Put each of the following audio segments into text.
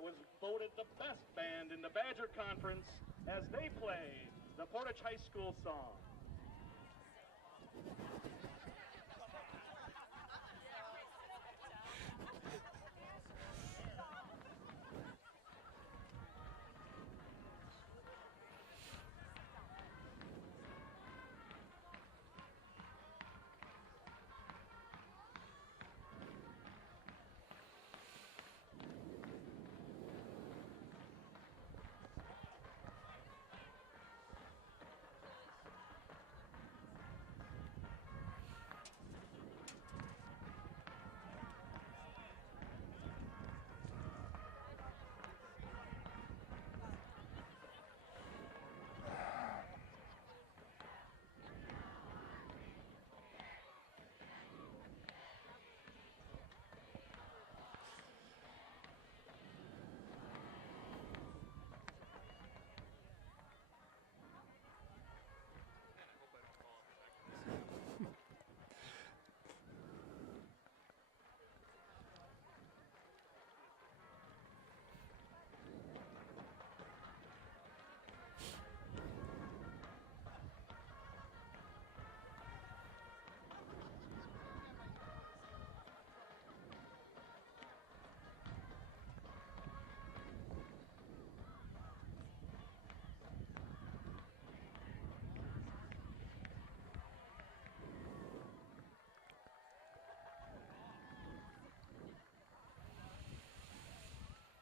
that was voted the best band in the Badger Conference as they play the Portage High School song.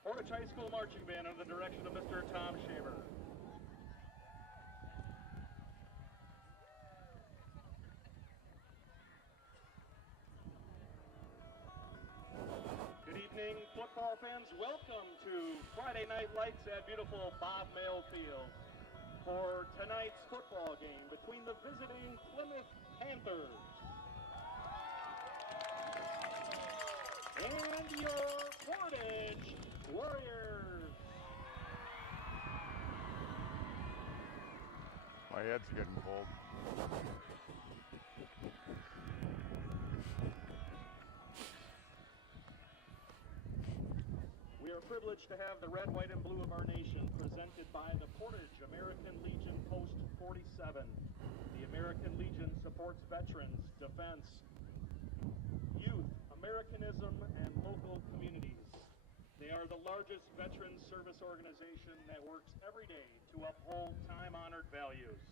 Portage High School Marching Band under the direction of Mr. Tom Shaver. Good evening, football fans. Welcome to Friday Night Lights at beautiful Bob Mayo Field for tonight's football game between the visiting Plymouth Panthers and your Portage Warriors. My head's getting cold. We are privileged to have the red, white, and blue of our nation presented by the Portage American Legion Post 47. The American Legion supports veterans, defense, youth, Americanism, and local communities. They are the largest veterans service organization that works every day to uphold time-honored values.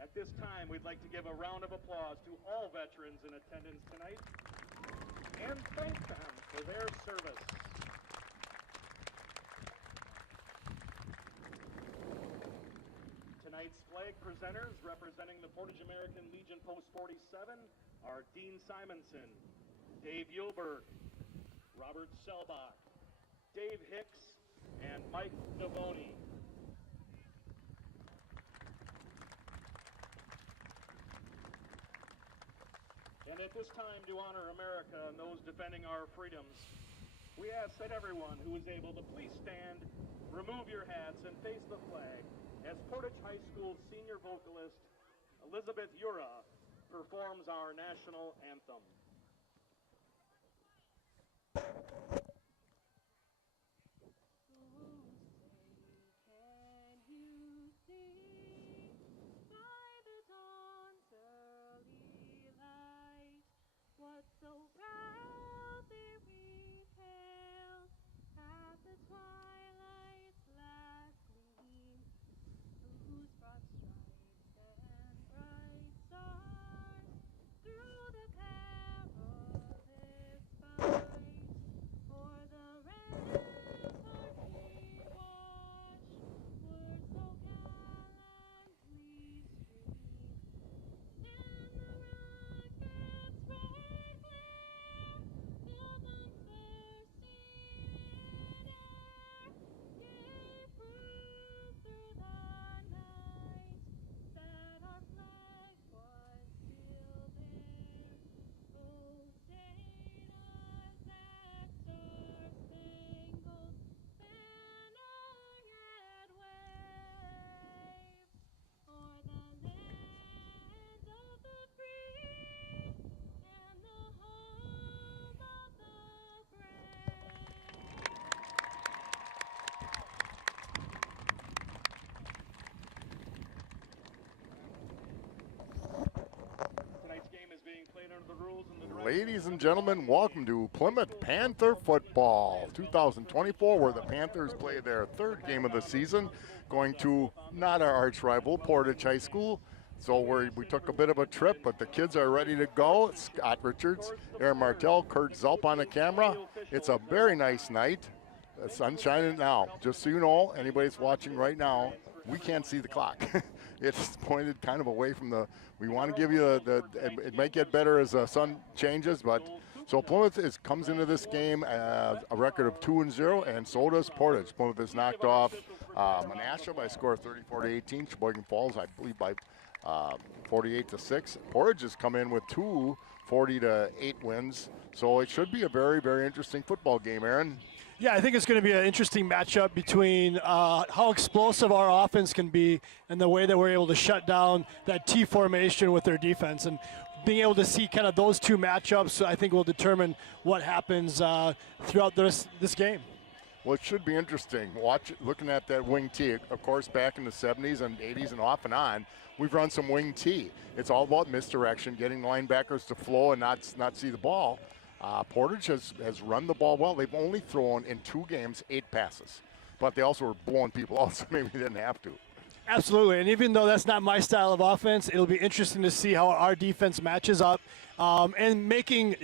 At this time, we'd like to give a round of applause to all veterans in attendance tonight and thank them for their service. Tonight's flag presenters representing the Portage American Legion Post 47 are Dean Simonson, Dave Yulberg, Robert Selbach, Dave Hicks, and Mike Navoni. And at this time, to honor America and those defending our freedoms, we ask that everyone who is able to please stand, remove your hats, and face the flag as Portage High School senior vocalist Elizabeth Ura performs our national anthem. So proudly we hailed at the twilight's last gleam, whose broad stripes and bright stars through the perilous fight ladies and gentlemen, welcome to Plymouth Panther football 2024, where the Panthers play their third game of the season, going to not our arch rival, Portage High School. So we took a bit of a trip, but the kids are ready to go. Scott Richards, Aaron Martell, Kurt Zulp on the camera. It's a very nice night. The sun's shining now. Just so you know, anybody's watching right now, we can't see the clock. It's pointed kind of away from the, we want to give you it might get better as the sun changes, but so Plymouth comes into this game a record of 2-0, and so does Portage. Plymouth has knocked off Menasha by a score of 34-18. Sheboygan Falls, I believe, by 48-6. Portage has come in with two 40-8 wins, so it should be a very, very interesting football game, Aaron. Yeah, I think it's going to be an interesting matchup between how explosive our offense can be and the way that we're able to shut down that T formation with their defense. And being able to see kind of those two matchups, I think will determine what happens throughout this game. Well, it should be interesting. Looking at that wing T. Of course, back in the 70s and 80s and off and on, we've run some wing T. It's all about misdirection, getting linebackers to flow and not see the ball. Portage has run the ball well. They've only thrown in 2 games 8 passes, but they also were blowing people out, so maybe they didn't have to. Absolutely, and even though that's not my style of offense, it'll be interesting to see how our defense matches up and making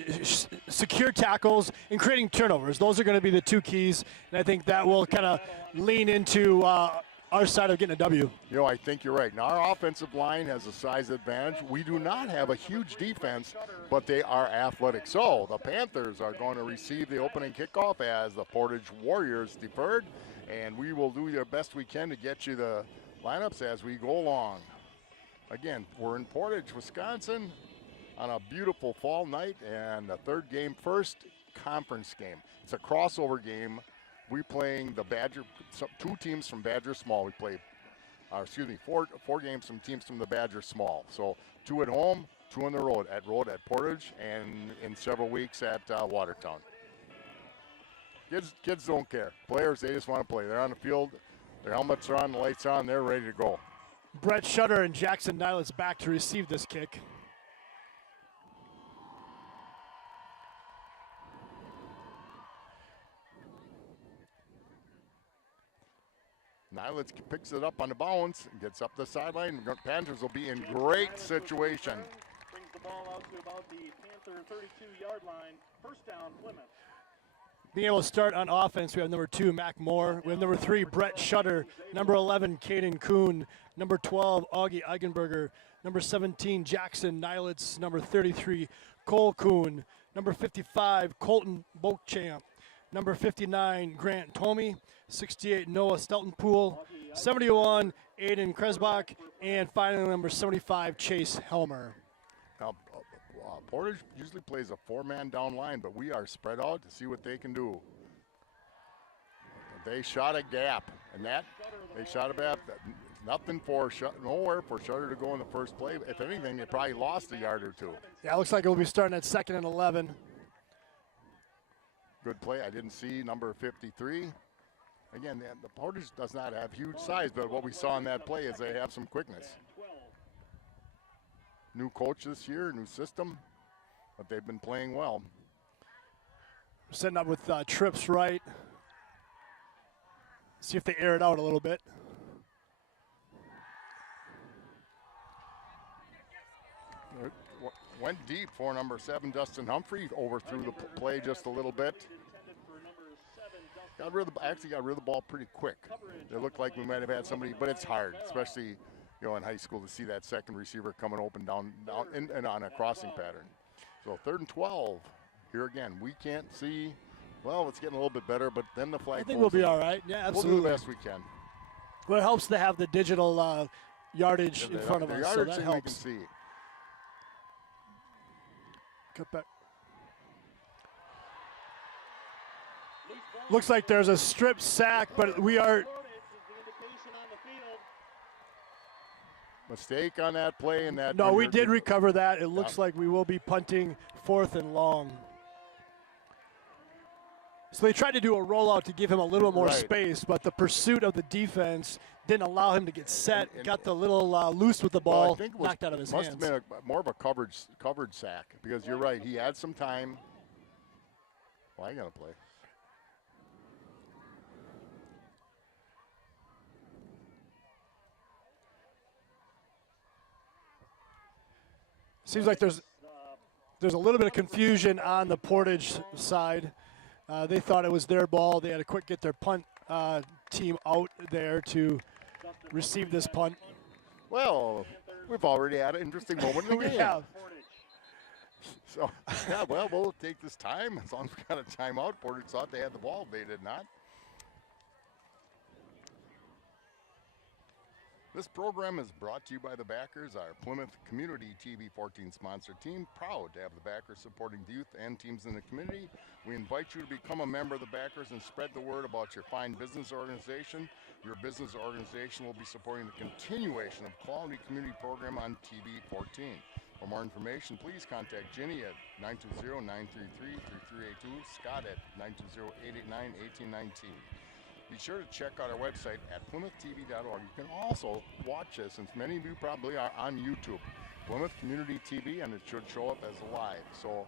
secure tackles and creating turnovers. Those are going to be the 2 keys, and I think that will kind of lean into our side of getting a W. You know, I think you're right. Now, our offensive line has a size advantage. We do not have a huge defense, but they are athletic. So the Panthers are going to receive the opening kickoff as the Portage Warriors deferred, and we will do the best we can to get you the lineups as we go along. Again, we're in Portage, Wisconsin on a beautiful fall night, and the third game, first conference game. It's a crossover game. We playing the Badger, 2 teams from Badger Small. We play, 4 games from teams from the Badger Small. So 2 at home, 2 on the road at Portage, and in several weeks at Watertown. Kids don't care. Players, they just want to play. They're on the field, their helmets are on, the lights on, they're ready to go. Brett Shutter and Jackson Nilets back to receive this kick. Nilets picks it up on the bounce and gets up the sideline. Panthers will be in great situation. Brings the ball out to about the Panther 32-yard line. First down, Plymouth. Being able to start on offense, we have number 2, Mac Moore. We have number 3, Brett Shutter. Number 11, Caden Kuhn. Number 12, Augie Eigenberger. Number 17, Jackson Nilets. Number 33, Cole Kuhn. Number 55, Colton Beauchamp. Number 59, Grant Tomey. 68, Noah Steltenpool. 71, Aiden Kresbach. And finally, number 75, Chase Helmer. Now, Portage usually plays a 4-man down line, but we are spread out to see what they can do. They shot a gap, and they shot a gap. Nothing nowhere for Shutter to go in the first play. If anything, they probably lost a yard or 2. Yeah, it looks like it will be starting at 2nd and 11. Good play. I didn't see number 53. Again, the Portage does not have huge size, but what we saw in that play is they have some quickness. New coach this year, new system, but they've been playing well. Setting up with trips right. See if they air it out a little bit. Went deep for number 7, Dustin Humphrey. Overthrew the play just a little bit. Got rid of the ball pretty quick. It looked like we might have had somebody, but it's hard, especially in high school, to see that second receiver coming open down and on a crossing pattern. So 3rd and 12. Here again, we can't see. Well, it's getting a little bit better, but then the flag. I think we'll be all right. Yeah, absolutely. We'll do the best we can. Well, it helps to have the digital yardage in front of us, so that helps. We can see. Cut back. Looks like there's a strip sack, but we are. Mistake on that play and that. No, we did recover that. It looks like we will be punting 4th and long. So they tried to do a rollout to give him a little more Right. space, but the pursuit of the defense didn't allow him to get set. And- Got the little loose with the Well, ball, I think it was, knocked out of his must hands. have been more of a coverage sack, because you're right. He had some time. Well, I got to play. Seems like there's a little bit of confusion on the Portage side. They thought it was their ball. They had to quick get their punt team out there to receive this punt. Well, we've already had an interesting moment in the We game. have. So, yeah, well, we'll take this time as long as we got a timeout. Portage thought they had the ball. They did not. This program is brought to you by the backers, our Plymouth Community TV 14 sponsor team. Proud to have the backers supporting the youth and teams in the community. We invite you to become a member of the backers and spread the word about your fine business organization. Your business organization will be supporting the continuation of quality community program on TV 14. For more information, please contact Ginny at 920-933-3382, Scott at 920-889-1819. Be sure to check out our website at PlymouthTV.org. You can also watch us, since many of you probably are on YouTube, Plymouth Community TV, and it should show up as live. So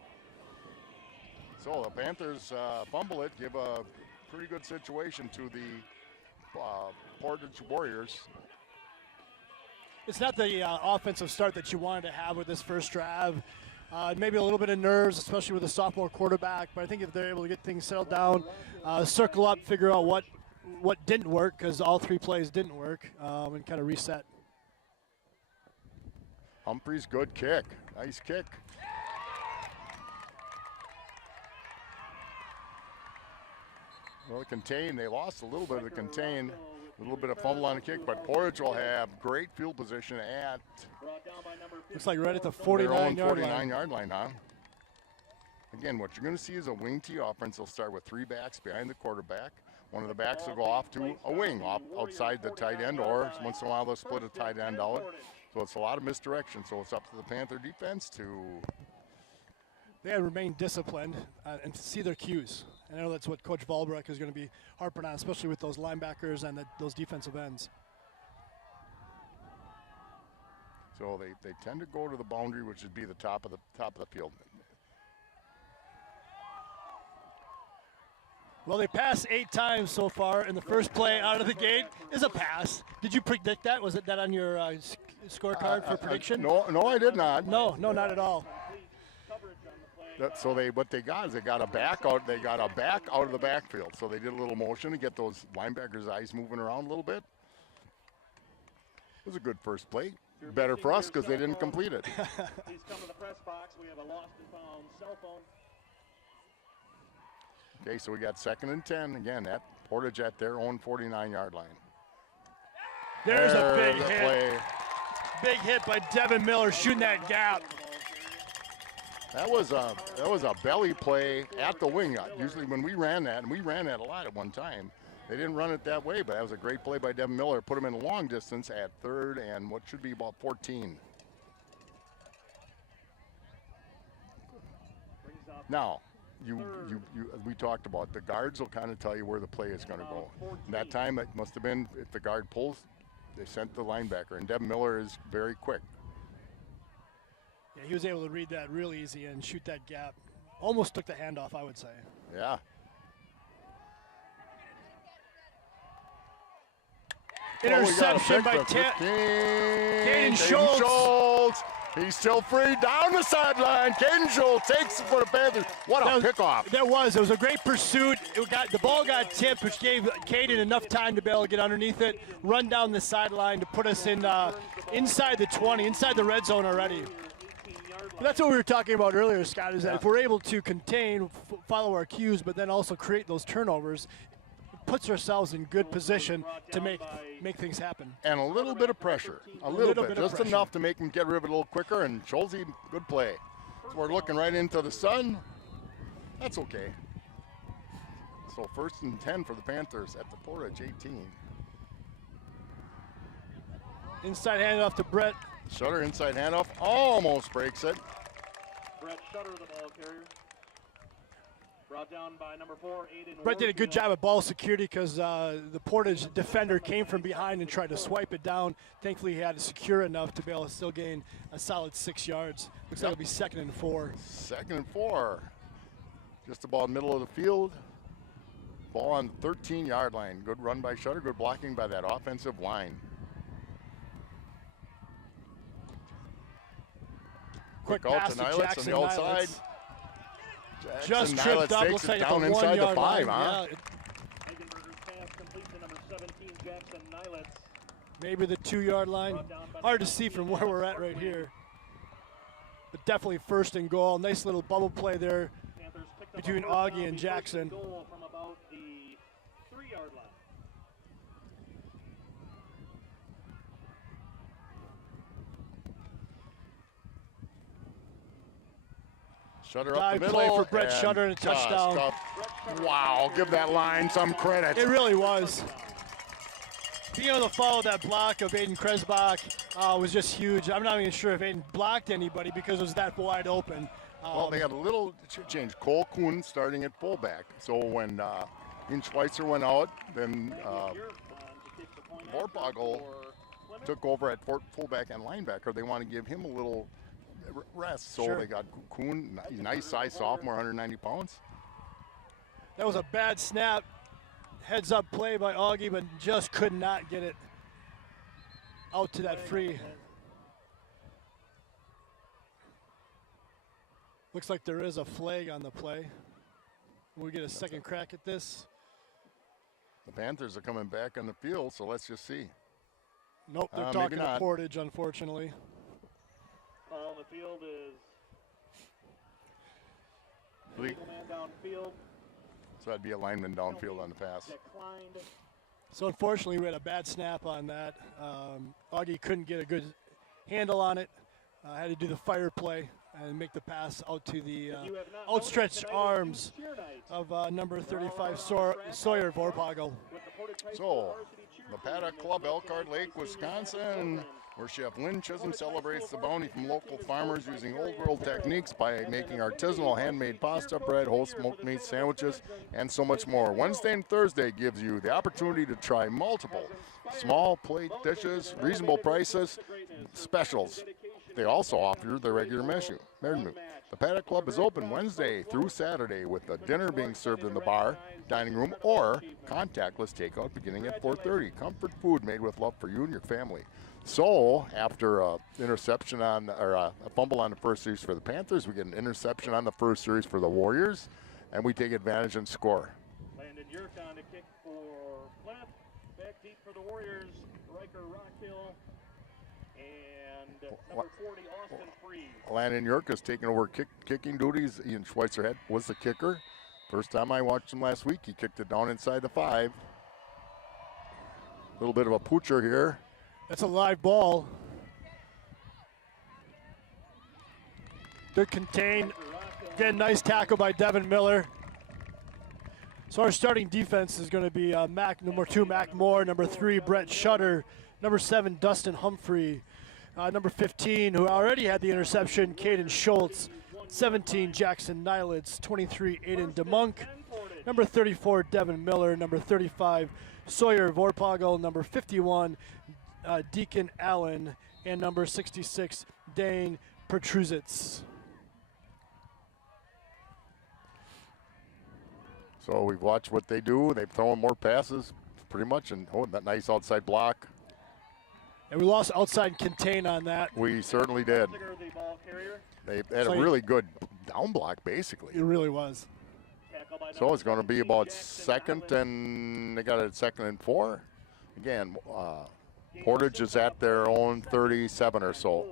the Panthers fumble it, give a pretty good situation to the Portage Warriors. It's not the offensive start that you wanted to have with this first drive. Maybe a little bit of nerves, especially with a sophomore quarterback. But I think if they're able to get things settled down, circle up, figure out what didn't work, because all three plays didn't work, and kind of reset. Humphrey's good kick. Nice kick. Well, contain, they lost a little bit of the contain. A little bit of fumble on the kick, but Portage will have great field position at Looks like right at the their own 49-yard 49-yard line, huh? Again, what you're going to see is a wing T offense. They'll start with three backs behind the quarterback. One of the backs will go off to a wing outside the tight end, or once in a while they'll split a tight end out. So it's a lot of misdirection. So it's up to the Panther defense to. They gotta remain disciplined and see their cues. And I know that's what Coach Valbrecht is going to be harping on, especially with those linebackers and those defensive ends. So they tend to go to the boundary, which would be the top of the field. Well, they passed 8 times so far, and the first play out of the gate is a pass. Did you predict that? Was it that on your scorecard for prediction? No, I did not. No, not at all. So what they got is they got a back out. They got a back out of the backfield. So they did a little motion to get those linebackers' eyes moving around a little bit. It was a good first play. Better for us because they didn't complete it. He's come to the press box. We have a lost and found cell phone. Okay, so we got 2nd and 10 again at Portage at their own 49-yard line. There's a big the hit. play. Big hit by Devin Miller shooting that gap. That was a belly play at the wing. Usually when we ran that, and we ran that a lot at one time, they didn't run it that way, but that was a great play by Devin Miller. Put him in a long distance at 3rd and what should be about 14. Now, we talked about the guards will kind of tell you where the play is going to go. That time it must have been, if the guard pulls, they sent the linebacker, and Devin Miller is very quick. Yeah, he was able to read that real easy and shoot that gap. Almost took the handoff, I would say. Yeah. Interception by Caden Schultz. He's still free down the sideline. Caden Schultz takes it for the Panthers. What a pickoff. It was a great pursuit. The ball got tipped, which gave Caden enough time to be able to get underneath it, run down the sideline to put us in inside the 20, inside the red zone already. But that's what we were talking about earlier, Scott, is that if we're able to contain, follow our cues, but then also create those turnovers, it puts ourselves in good position to make things happen. And a little bit of pressure, a little bit, just enough to make them get rid of it a little quicker. And Schultz, good play. So we're looking right into the sun. That's okay. So 1st and 10 for the Panthers at the Portage 18. Inside handoff to Brett. Shutter inside handoff, almost breaks it. Brett Shutter, the ball carrier. Brought down by number 4, Aiden Brett did a good Warfield. job at ball security because the Portage defender came from behind and tried to swipe it down. Thankfully, he had it secure enough to be able to still gain a solid 6 yards. Looks like it'll be 2nd and 4. 2nd and 4. Just about middle of the field. Ball on the 13-yard line. Good run by Shutter. Good blocking by that offensive line. Quick out pass to to Nilitz on Jackson the outside. Nilitz. Jackson Just tripped Nilitz up. takes Looks it like down at the inside 1-yard the 5, line. huh? Yeah, Eigenberger's pass complete to number 17, Jackson Nilitz. maybe the 2-yard line. Hard to see from where we're at right here. But definitely 1st and goal. Nice little bubble play there Panthers picked up between a first Augie down and before Jackson. goal from about the 3-yard line. Shutter up Dive the play middle. for Brett and Shutter and a just touchdown. up. Wow, give that line some credit. It really was. Being able to follow that block of Aiden Kresbach was just huge. I'm not even sure if Aiden blocked anybody because it was that wide open. Well, they had a little change. Cole Kuhn starting at fullback. So when Ian Schweitzer went out, then Vorpagel took over at fullback and linebacker. They want to give him a little rest. So Sure. they got Kuhn, nice size sophomore, 190 pounds. That was a bad snap. Heads up play by Augie, but just could not get it out to that free. Looks like there is a flag on the play. We get a second crack at this. The Panthers are coming back on the field, so let's just see. Nope, they're Maybe talking to not. Portage, unfortunately. On the field is Ble- legal man downfield. So that'd be a lineman downfield on the pass. Declined. So unfortunately, we had a bad snap on that. Augie couldn't get a good handle on it. Had to do the fire play and make the pass out to the You have not outstretched noticed, arms tonight is cheer night. of number 35, Sawyer Vorpagel. With the Portage High So, School varsity cheer the team Paddock and Club, the Elkhart High Lake, School Wisconsin, program. where Chef Lynn Chisholm celebrates the bounty from local farmers using old world techniques by making artisanal handmade pasta, bread, whole smoked meat sandwiches, and so much more. Wednesday and Thursday gives you the opportunity to try multiple small plate dishes, reasonable prices, specials. They also offer the regular menu. The Paddock Club is open Wednesday through Saturday with the dinner being served in the bar, dining room, or contactless takeout beginning at 4:30. Comfort food made with love for you and your family. So after a interception or a fumble on the first series for the Panthers, we get an interception on the first series for the Warriors, and we take advantage and score. Landon Yerk on the kick for Plymouth. Back deep for the Warriors. Riker Rockhill. And number 40, Austin Freeze. Landon Yerk is taking over kicking duties. Ian Schweitzer was the kicker. First time I watched him last week, he kicked it down inside the 5. A little bit of a poocher here. That's a live ball. Good contain. Again, nice tackle by Devin Miller. So our starting defense is going to be number 2, Mac Moore, number 3, Brett Shutter, number 7, Dustin Humphrey, number 15, who already had the interception, Caden Schultz, 17, Jackson Nilitz, 23, Aiden DeMunk, number 34, Devin Miller, number 35, Sawyer Vorpagel, number 51, Deacon Allen, and number 66, Dane Petruzitz. So we've watched what they do. They've thrown more passes, pretty much, and that nice outside block. And we lost outside contain on that. We certainly did. Hunsinger, the ball carrier. They had So a really good down block, basically. It really was. Tackle by So number it's going to be 17, about Jackson second, Nilitz. and they got it at 2nd and 4. Again, Portage is at their own 37 or so.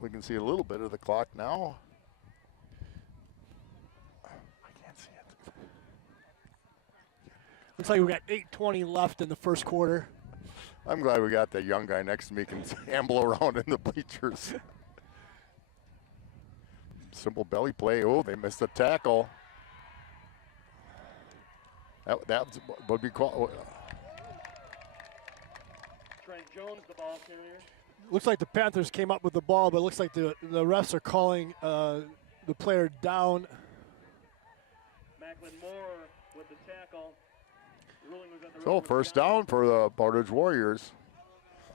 We can see a little bit of the clock now. I can't see it. Looks like we got 8:20 left in the first quarter. I'm glad we got that young guy next to me can amble around in the bleachers. Simple belly play. Oh, they missed a tackle. That would be called. Trent Jones, the ball carrier. Looks like the Panthers came up with the ball, but it looks like the refs are calling the player down. Macklin Moore with the tackle. Ruling was at the So first down for the Portage Warriors.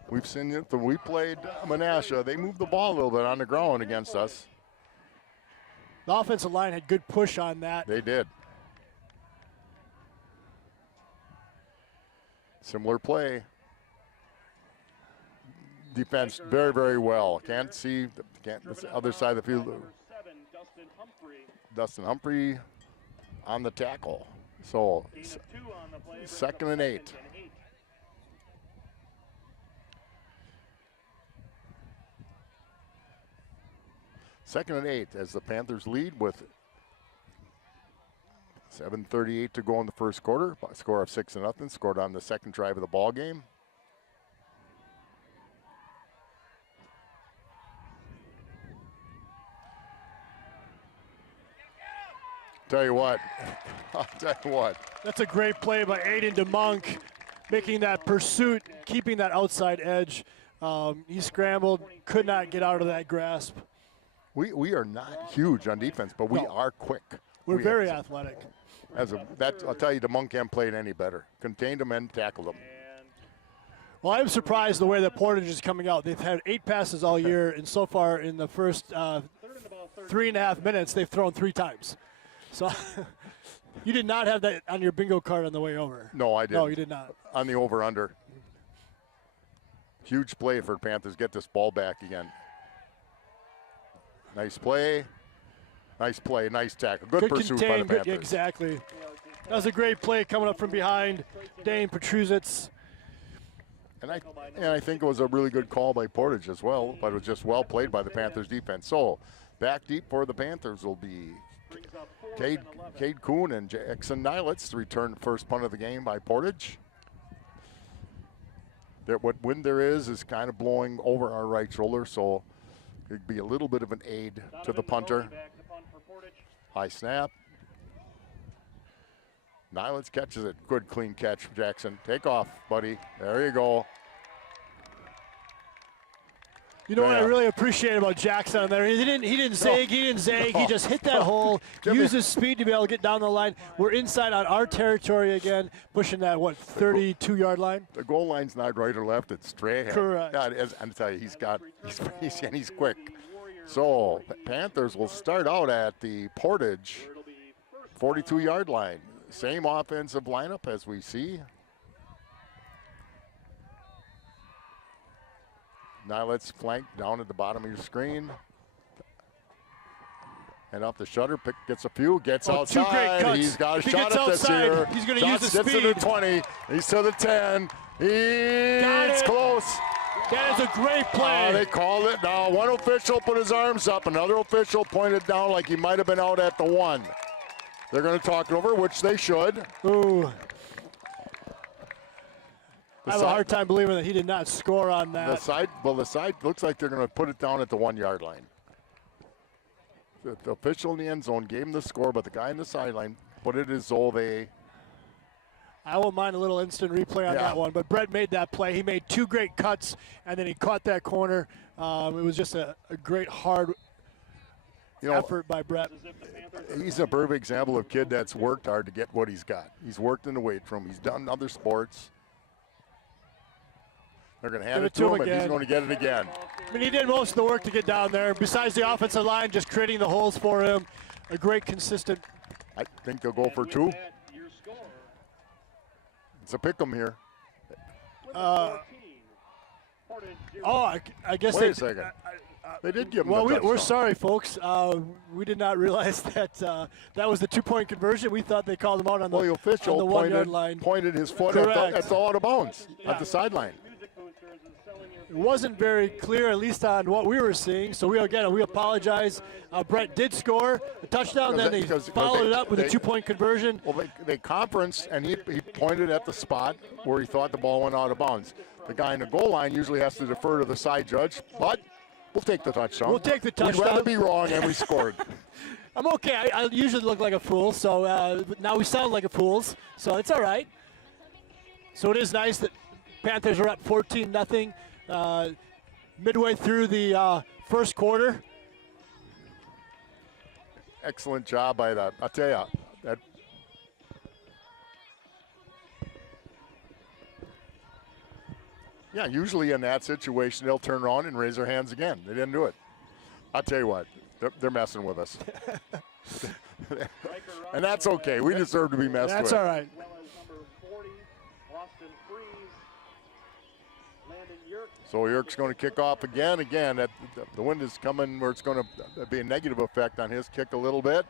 We've seen it when we played Menasha. They moved the ball a little bit on the ground against us. The offensive line had good push on that. They did. Similar play. Defense very, very well. Can't see the other side of the field. Number 7, Dustin Humphrey. Dustin Humphrey on the tackle. So Gain of 2 on the play, brings second up and 8. 8. Second and 8 as the Panthers lead with 7:38 to go in the first quarter. By a score of 6-0, scored on the second drive of the ball game. Tell you what, I'll tell you what. That's a great play by Aiden DeMonk, making that pursuit, keeping that outside edge. He scrambled, could not get out of that grasp. We are not huge on defense, but we No. are quick. We're We very have- athletic. I'll tell you, DeMonk can't play it any better. Contained them and tackled them. And Well, I'm surprised the way that Portage is coming out. They've had 8 passes all year, and so far in the first third and about 30. 3.5 minutes, they've thrown 3 times. So you did not have that on your bingo card on the way over. No, I didn't. No, you did not. On the over-under. Huge play for Panthers. Get this ball back again. Nice play. Nice play. Nice tackle. Good pursuit by the contain, good, Panthers. exactly. That was a great play coming up from behind. Dane Petruzitz. And I think it was a really good call by Portage as well, but it was just well played by the Panthers defense. So back deep for the Panthers will be Brings up 4th Cade and 11. Cade Kuhn and Jackson Nilitz to return the first punt of the game by Portage. What wind there is kind of blowing over our right shoulder, so it'd be a little bit of an aid to the Donovan punter. Cody back to punt for Portage. High snap. Nilitz catches it. Good clean catch, Jackson. Take off, buddy. There you go. You know what I Yeah. really appreciate about Jackson there? He didn't zag, he didn't zag. He just hit that hole, Give me- used his speed to be able to get down the line. We're inside on our territory again, pushing that, 32-yard line? The goal line's not right or left, it's straight ahead. Correct. Yeah, it is, and I tell you, he's quick. So Panthers will start out at the Portage It'll be first 42-yard line. Same offensive lineup as we see. Now let's flank down at the bottom of your screen. And up the shutter, gets a few, gets Oh, two great outside. cuts. He's got a If he shot gets at this outside, here. he's gonna Shots, use the gets to the speed. 20. He's to the 10. Got It's it. close. That is a great play. They called it. Now one official put his arms up. Another official pointed down like he might have been out at the 1. They're going to talk it over, which they should. Ooh. The I have a side- hard time believing that he did not score on The that. side looks like they're going to put it down at the 1-yard line. The official in the end zone gave him the score, but the guy in the sideline put it as though they. I won't mind a little instant replay on Yeah. that one, but Brett made that play. He made 2 great cuts, and then he caught that corner. It was just a great, hard effort by Brett. as if the Panthers He's a perfect example of a kid that's worked hard to get what he's got. He's worked in the weight room. He's done other sports. They're going to hand Give it it to to him, him and he's again. going to get it again. I mean, he did most of the work to get down there. Besides the offensive line, just creating the holes for him. A great, consistent. I think they'll go for with 2. that, your score, It's a pick 'em here. Plymouth 14, Portage 0. Oh, I guess Wait a they. second. They did give him Well, the we're touchdown. sorry, folks. We did not realize that that was the 2-point conversion. We thought they called him out on the, Well, the official on the 1-yard line. pointed his foot at Correct. the out of bounds at the sideline. Music boosters is selling your It wasn't very clear, at least on what we were seeing. So we apologize. Brett did score a touchdown, then they Because followed it up with a they- 2-point conversion. Well, they conferenced, and he pointed at the spot where he thought the ball went out of bounds. The guy in the goal line usually has to defer to the side judge, but we'll take the touchdown. We'll take the We'd rather touchdown. be wrong, and we scored. I'm okay. I usually look like a fool, so but now we sound like a fools, so it's all right. So it is nice that Panthers are up 14-0 midway through the first quarter. excellent job by the, I'll tell you, that yeah, usually in that situation, they'll turn around and raise their hands again. They didn't do it. I'll tell you what, they're messing with us. And that's okay. We deserve to be messed with. That's all right. As well as number 40, Austin Freeze, Landon Yerk. So Yerk's going to kick off again. The wind is coming where it's going to be a negative effect on his kick a little bit.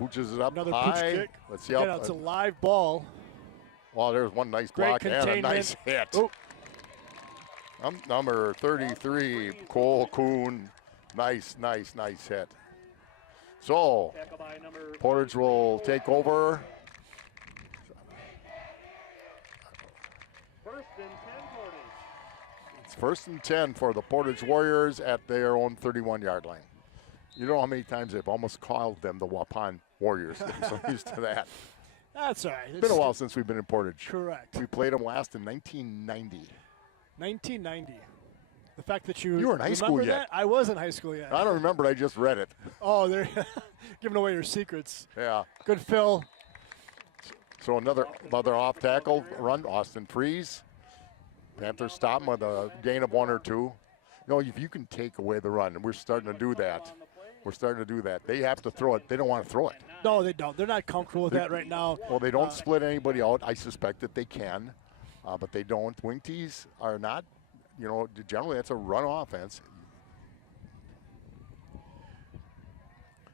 Pooches it up Another high. pooch kick. Let's see Again, how. it's a live ball. Well, there's one nice Great block and a containment. nice hit. Oh. Number 33, Cole Kuhn. Nice hit. So, Tackle by number Portage will take over. First and 10, Portage. It's 1st and 10 for the Portage Warriors at their own 31-yard line. You know how many times they've almost called them the Waupun Warriors. I'm so used to that. That's all right. It's been a while since we've been in Portage. Correct. We played them last in 1990. 1990. The fact that you were in high school remember yet. that? I was in high school yet. I don't remember. I just read it. Oh, they're giving away your secrets. Yeah. Good fill. So another off tackle run. Austin Freeze. Panthers stop him with a gain of 1 or 2. You know, if you can take away the run, and we're starting to do that. They have to throw it. They don't want to throw it. No, they don't. They're not comfortable with that right now. Well, they don't split anybody out. I suspect that they can, but they don't. Wing tees are not, you know, generally that's a run offense.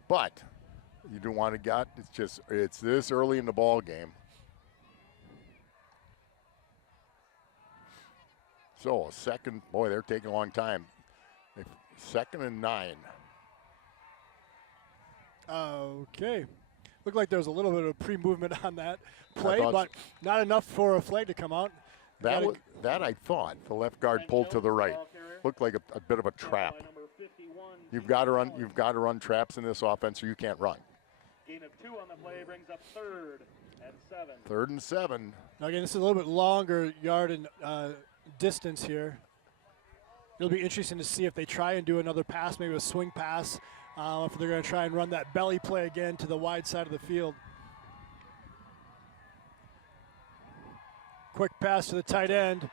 But you don't want to it's this early in the ball game. So a second, boy, they're taking a long time. 2nd and 9. Okay. Looked like there was a little bit of pre-movement on that play, thought but not enough for a flag to come out. That I thought the left guard pulled to the right. Looked like a bit of a trap. You've got to run traps in this offense, or you can't run. Gain of 2 on the play brings up 3rd and 7. 3rd and 7. Now again, this is a little bit longer yard and distance here. It'll be interesting to see if they try and do another pass, maybe a swing pass, if they're going to try and run that belly play again to the wide side of the field. Quick pass to the tight end.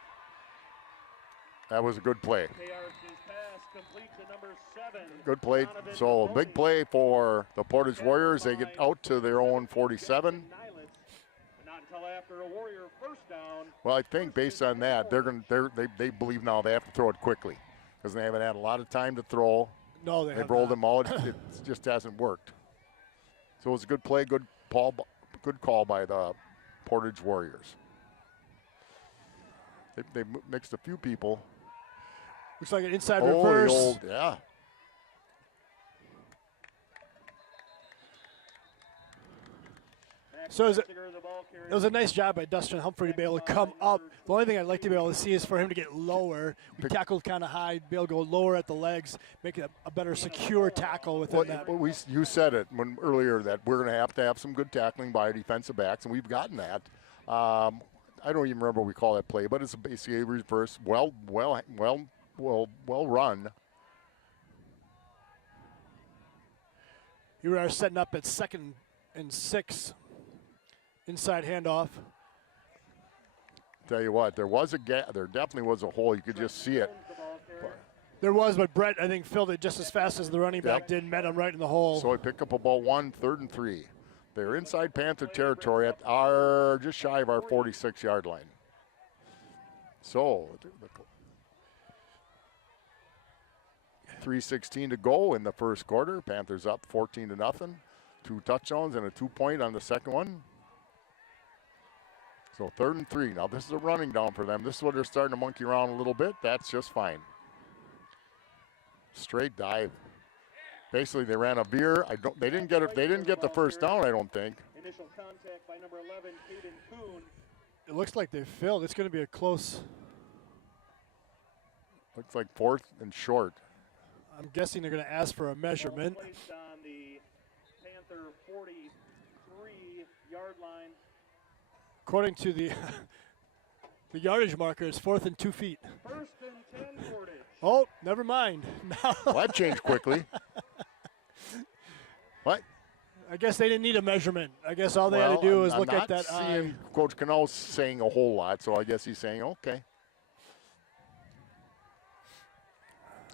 That was a good play. Kayar's pass complete to number 7. Good play. So big play for the Portage Warriors. They get out to their own 47. Not until after a Warrior first down. Well, I think based on that, they believe now they have to throw it quickly because they haven't had a lot of time to throw. No, They've rolled them out. It just hasn't worked. So it was a good play, good call by the Portage Warriors. They mixed a few people. Looks like an inside reverse. Yeah. So it was a nice job by Dustin Humphrey to be able to come up. The only thing I'd like to be able to see is for him to get lower. We tackled kind of high, be able to go lower at the legs, make it a better secure tackle within that. You said it earlier that we're going to have some good tackling by our defensive backs, and we've gotten that. I don't even remember what we call that play, but it's basically a reverse, well run. Here we are setting up at 2nd and 6. Inside handoff. Tell you what, there was a gap. There definitely was a hole. You could just see it. There was, but Brett, I think, filled it just as fast as the running back did, met him right in the hole. So he picked up about 3rd and 3. They're inside Panther territory at just shy of our 46-yard line. So 3:16 to go in the first quarter. Panthers up 14-0. 2 touchdowns and a 2-point on the second one. So 3rd and 3. Now this is a running down for them. This is what they're starting to monkey around a little bit. That's just fine. Straight dive. Basically, they ran a veer. They didn't get it. They didn't get the first down, I don't think. Initial contact by number 11, Caden Kuhn. It looks like they filled. It's going to be a close. Looks like 4th and short. I'm guessing they're going to ask for a measurement. Placed on the Panther 43-yard line. According to the the yardage marker, it's 4th and 2 feet. 1st and 10, Portage. Oh, never mind. Well, that changed quickly. What? I guess they didn't need a measurement. I guess all they had to do was I'm look at not that seeing eye. Coach Cano saying a whole lot, so I guess he's saying, okay.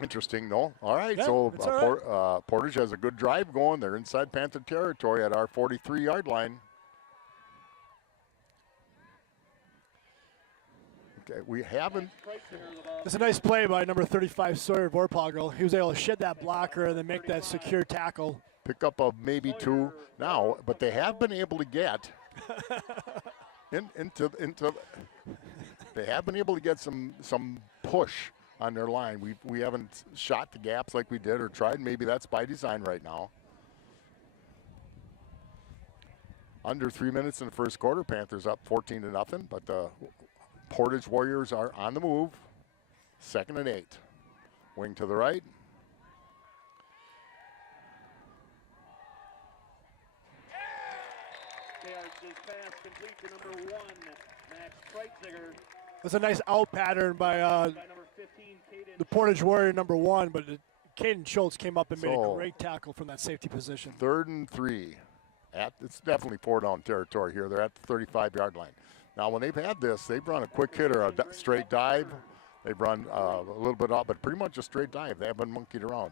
Interesting, though. All right, Yeah, so it's all right. Portage has a good drive going. They're inside Panther territory at our 43-yard line. Okay, we haven't. It's a nice play by number 35, Sawyer Vorpagel. He was able to shed that blocker and then make that secure tackle. Pick up a maybe two now, but they have been able to get into. They have been able to get some push on their line. We haven't shot the gaps like we did or tried. Maybe that's by design right now. Under 3 minutes in the first quarter, Panthers up 14-0, but the Portage Warriors are on the move. 2nd and 8. Wing to the right. It's a nice out pattern by the Portage Warrior number 1, but Caden Schultz came up and made a great tackle from that safety position. 3rd and 3. It's definitely 4-down territory here. They're at the 35-yard line. Now, when they've had this, they've run a quick hit or a straight dive. They've run a little bit off, but pretty much a straight dive. They haven't monkeyed around.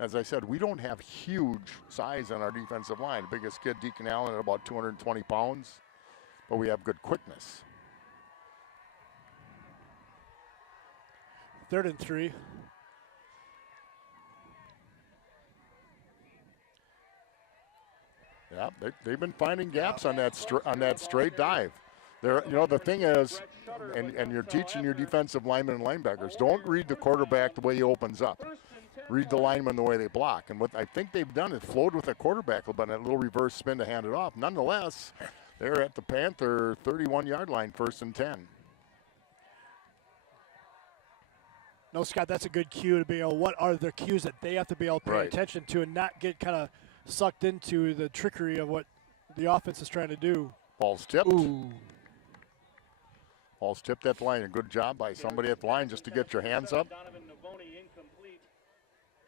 As I said, we don't have huge size on our defensive line. The biggest kid, Deacon Allen, at about 220 pounds, but we have good quickness. 3rd and 3. Yeah, they've been finding gaps on that straight dive. The thing is, and you're teaching your defensive linemen and linebackers, don't read the quarterback the way he opens up. Read the linemen the way they block. And what I think they've done is flowed with the quarterback a little bit, that little reverse spin to hand it off. Nonetheless, they're at the Panther 31-yard line, 1st and 10. No, Scott, that's a good cue to be able, what are the cues that they have to be able to pay attention to and not get kind of sucked into the trickery of what the offense is trying to do. Ball's tipped. Ooh. Ball's tipped at the line. A good job by somebody at the line just to get your hands up.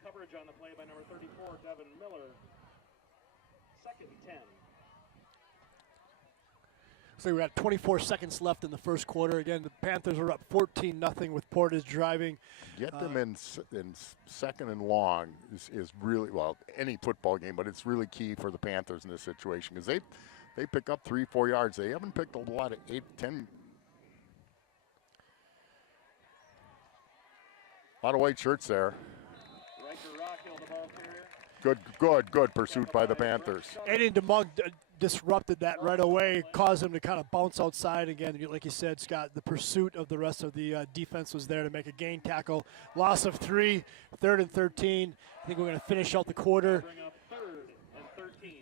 Coverage on the play by number 34, Devin Miller. 2nd and 10. So we got 24 seconds left in the first quarter. Again, the Panthers are up 14-0 with Portage driving. Get them in 2nd and long is really, well, any football game, but it's really key for the Panthers in this situation because they pick up 3-4 yards. They haven't picked a lot of 8-10. A lot of white shirts there. Good pursuit by the Panthers. Aiden DeMunk disrupted that right away, caused him to kind of bounce outside again. Like you said, Scott, the pursuit of the rest of the defense was there to make a gain tackle. Loss of 3, 3rd and 13. I think we're going to finish out the quarter.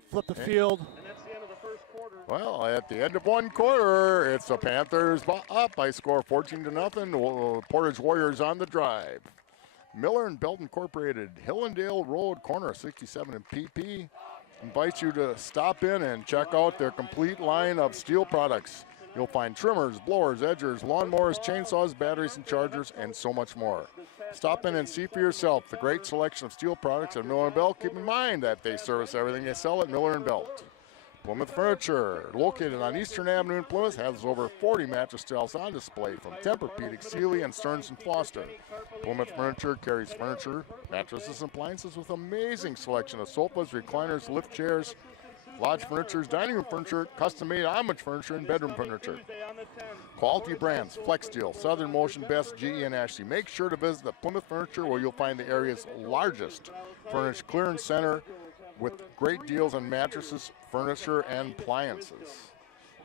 Flip the field. And that's the end of the first quarter. Well, at the end of one quarter, it's the Panthers up by score 14-0. Portage Warriors on the drive. Miller and Belt Incorporated, Hillendale Road, corner 67 and PP. Invite you to stop in and check out their complete line of steel products. You'll find trimmers, blowers, edgers, lawnmowers, chainsaws, batteries, and chargers, and so much more. Stop in and see for yourself the great selection of steel products at Miller & Belt. Keep in mind that they service everything they sell at Miller & Belt. Plymouth Furniture, located on Eastern Avenue in Plymouth, has over 40 mattress styles on display from Tempur-Pedic, Sealy, and Stearns & Foster. Plymouth Furniture carries furniture, mattresses, and appliances with amazing selection of sofas, recliners, lift chairs, lodge furniture, dining room furniture, custom-made homage furniture, and bedroom furniture. Quality brands, Flex Steel, Southern Motion, Best, GE, and Ashley. Make sure to visit the Plymouth Furniture where you'll find the area's largest furnished clearance center with great deals on mattresses, furniture, and appliances.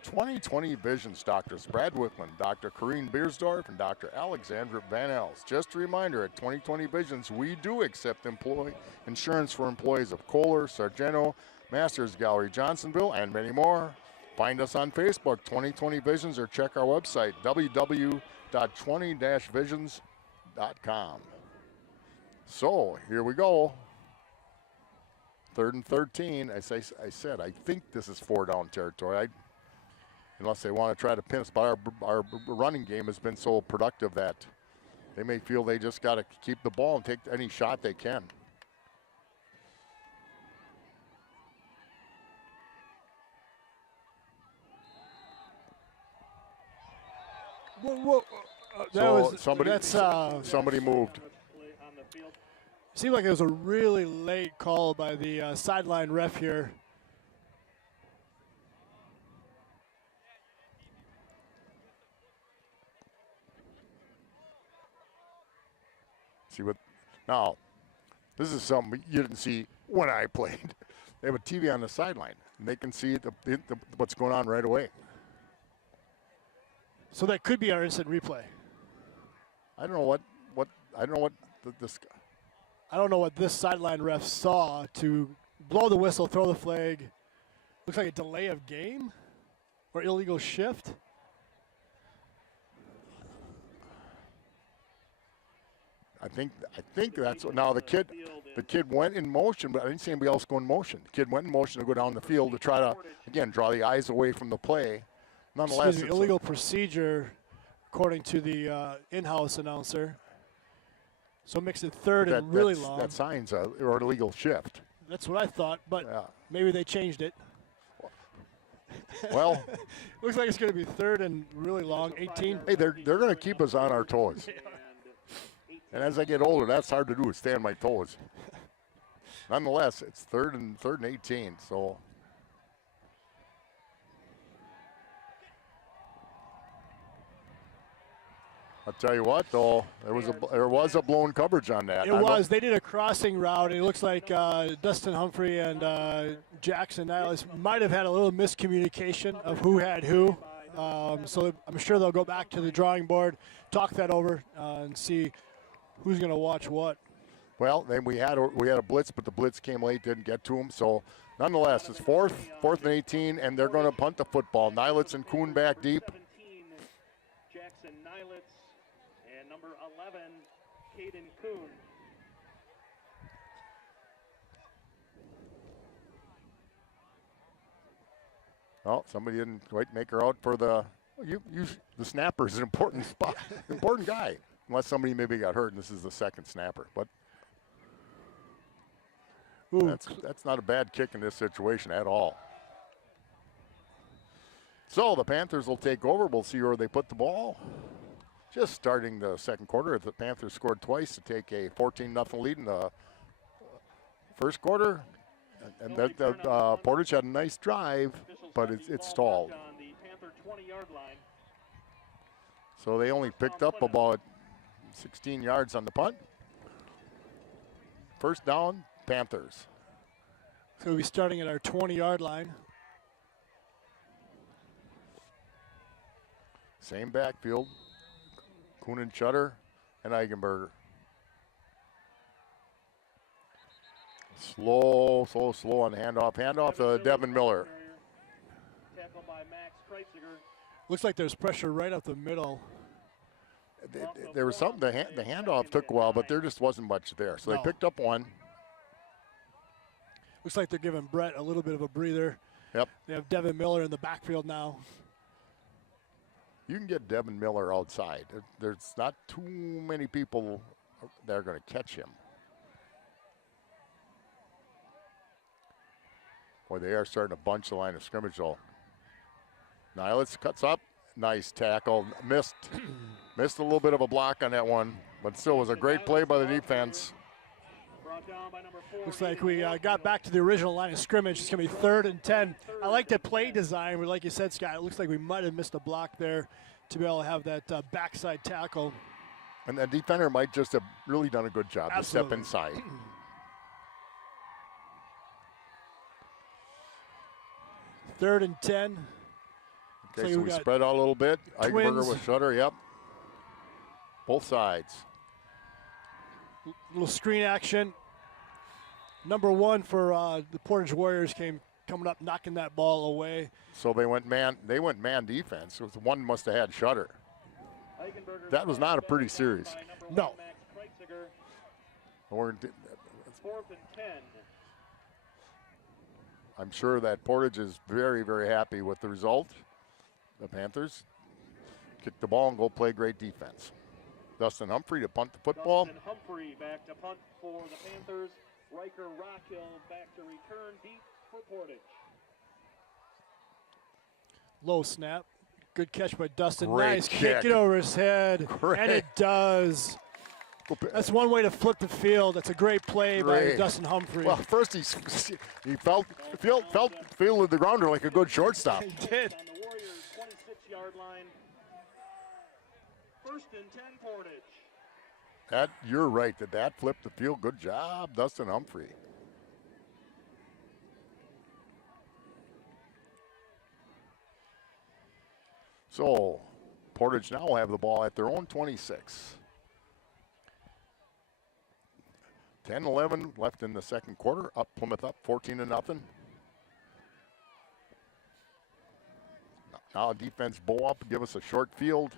2020 Visions, Drs. Brad Wickman, Dr. Corrine Beersdorf, and Dr. Alexandra Van Els. Just a reminder, at 2020 Visions, we do accept employee insurance for employees of Kohler, Sargento, Masters Gallery, Johnsonville, and many more. Find us on Facebook, 2020 Visions, or check our website, www.20-visions.com. So, here we go. 3rd and 13. As I said, I think this is 4-down territory. Unless they want to try to pin us, but our running game has been so productive that they may feel they just got to keep the ball and take any shot they can. Whoa. So somebody moved. Seemed like it was a really late call by the sideline ref here. See what? Now, this is something you didn't see when I played. They have a TV on the sideline, and they can see what's going on right away. So that could be our instant replay. I don't know what this. I don't know what this sideline ref saw to blow the whistle, throw the flag. Looks like a delay of game or illegal shift. I think that's now the kid went in motion, but I didn't see anybody else go in motion. The kid went in motion to go down the field to try to again draw the eyes away from the play. Nonetheless, it's illegal procedure according to the in-house announcer. So it makes it third and really long. That signs or an illegal shift. That's what I thought, but maybe they changed it. Well, looks like it's going to be third and really long, 18. Hey, they're going to keep us on our toes. And as I get older, that's hard to do, stay on my toes. Nonetheless, it's third and 18. So I'll tell you what, though, there was a blown coverage on that. It was. They did a crossing route. It looks like Dustin Humphrey and Jackson Niles might have had a little miscommunication of who had who. So I'm sure they'll go back to the drawing board, talk that over, and see who's going to watch what. Well, then we had a blitz, but the blitz came late, didn't get to him. So nonetheless, it's fourth and 18, and they're going to punt the football. Nilitz and Kuhn back deep. Jackson Nilitz and number 11, Caden Kuhn. Oh, somebody didn't quite make her out for the. The snapper is an important spot, important guy. Unless somebody maybe got hurt, and this is the second snapper. But that's not a bad kick in this situation at all. So the Panthers will take over. We'll see where they put the ball. Just starting the second quarter, the Panthers scored twice to take a 14-0 lead in the first quarter. And Portage had a nice drive, but it stalled. So they only picked up about 16 yards on the punt. First down, Panthers. So we'll be starting at our 20-yard line. Same backfield. Kuhn and Shutter and Eigenberger. Slow on the handoff. Handoff to Devin Miller. Tackled by Max Kreitziger. Looks like there's pressure right up the middle. There was something, the handoff took a while, but there just wasn't much there. So they picked up one. Looks like they're giving Brett a little bit of a breather. Yep. They have Devin Miller in the backfield now. You can get Devin Miller outside. There's not too many people that are going to catch him. Boy, they are starting to bunch the line of scrimmage, though. Nilitz cuts up. Nice tackle. Missed a little bit of a block on that one, but still was a great play by the defense. Looks like we got back to the original line of scrimmage. It's going to be 3rd and 10. I like the play design. Like you said, Scott, it looks like we might have missed a block there to be able to have that backside tackle. And the defender might just have really done a good job to step inside. Third and 10. Okay, so we spread out a little bit. Eigenberger with Shutter, yep. Both sides. Little screen action. Number 1 for the Portage Warriors coming up, knocking that ball away. So they went man defense. One must have had Shutter. That was not a pretty series. No. 4th and 10. I'm sure that Portage is very, very happy with the result. The Panthers kick the ball and go play great defense. Dustin Humphrey to punt the football. Dustin Humphrey back to punt for the Panthers. Riker Rockhill back to return deep for Portage. Low snap. Good catch by Dustin. Great Nice kick. kick it over his head. Great. And it does. That's one way to flip the field. That's a great play by Dustin Humphrey. Well, first he felt of the grounder like a good shortstop. He did. On the Warriors' 26-yard line. 1st and 10 Portage. You're right. That flipped the field. Good job, Dustin Humphrey. So, Portage now will have the ball at their own 26. 10-11 left in the second quarter. Plymouth up 14-0. Now defense bow up, give us a short field.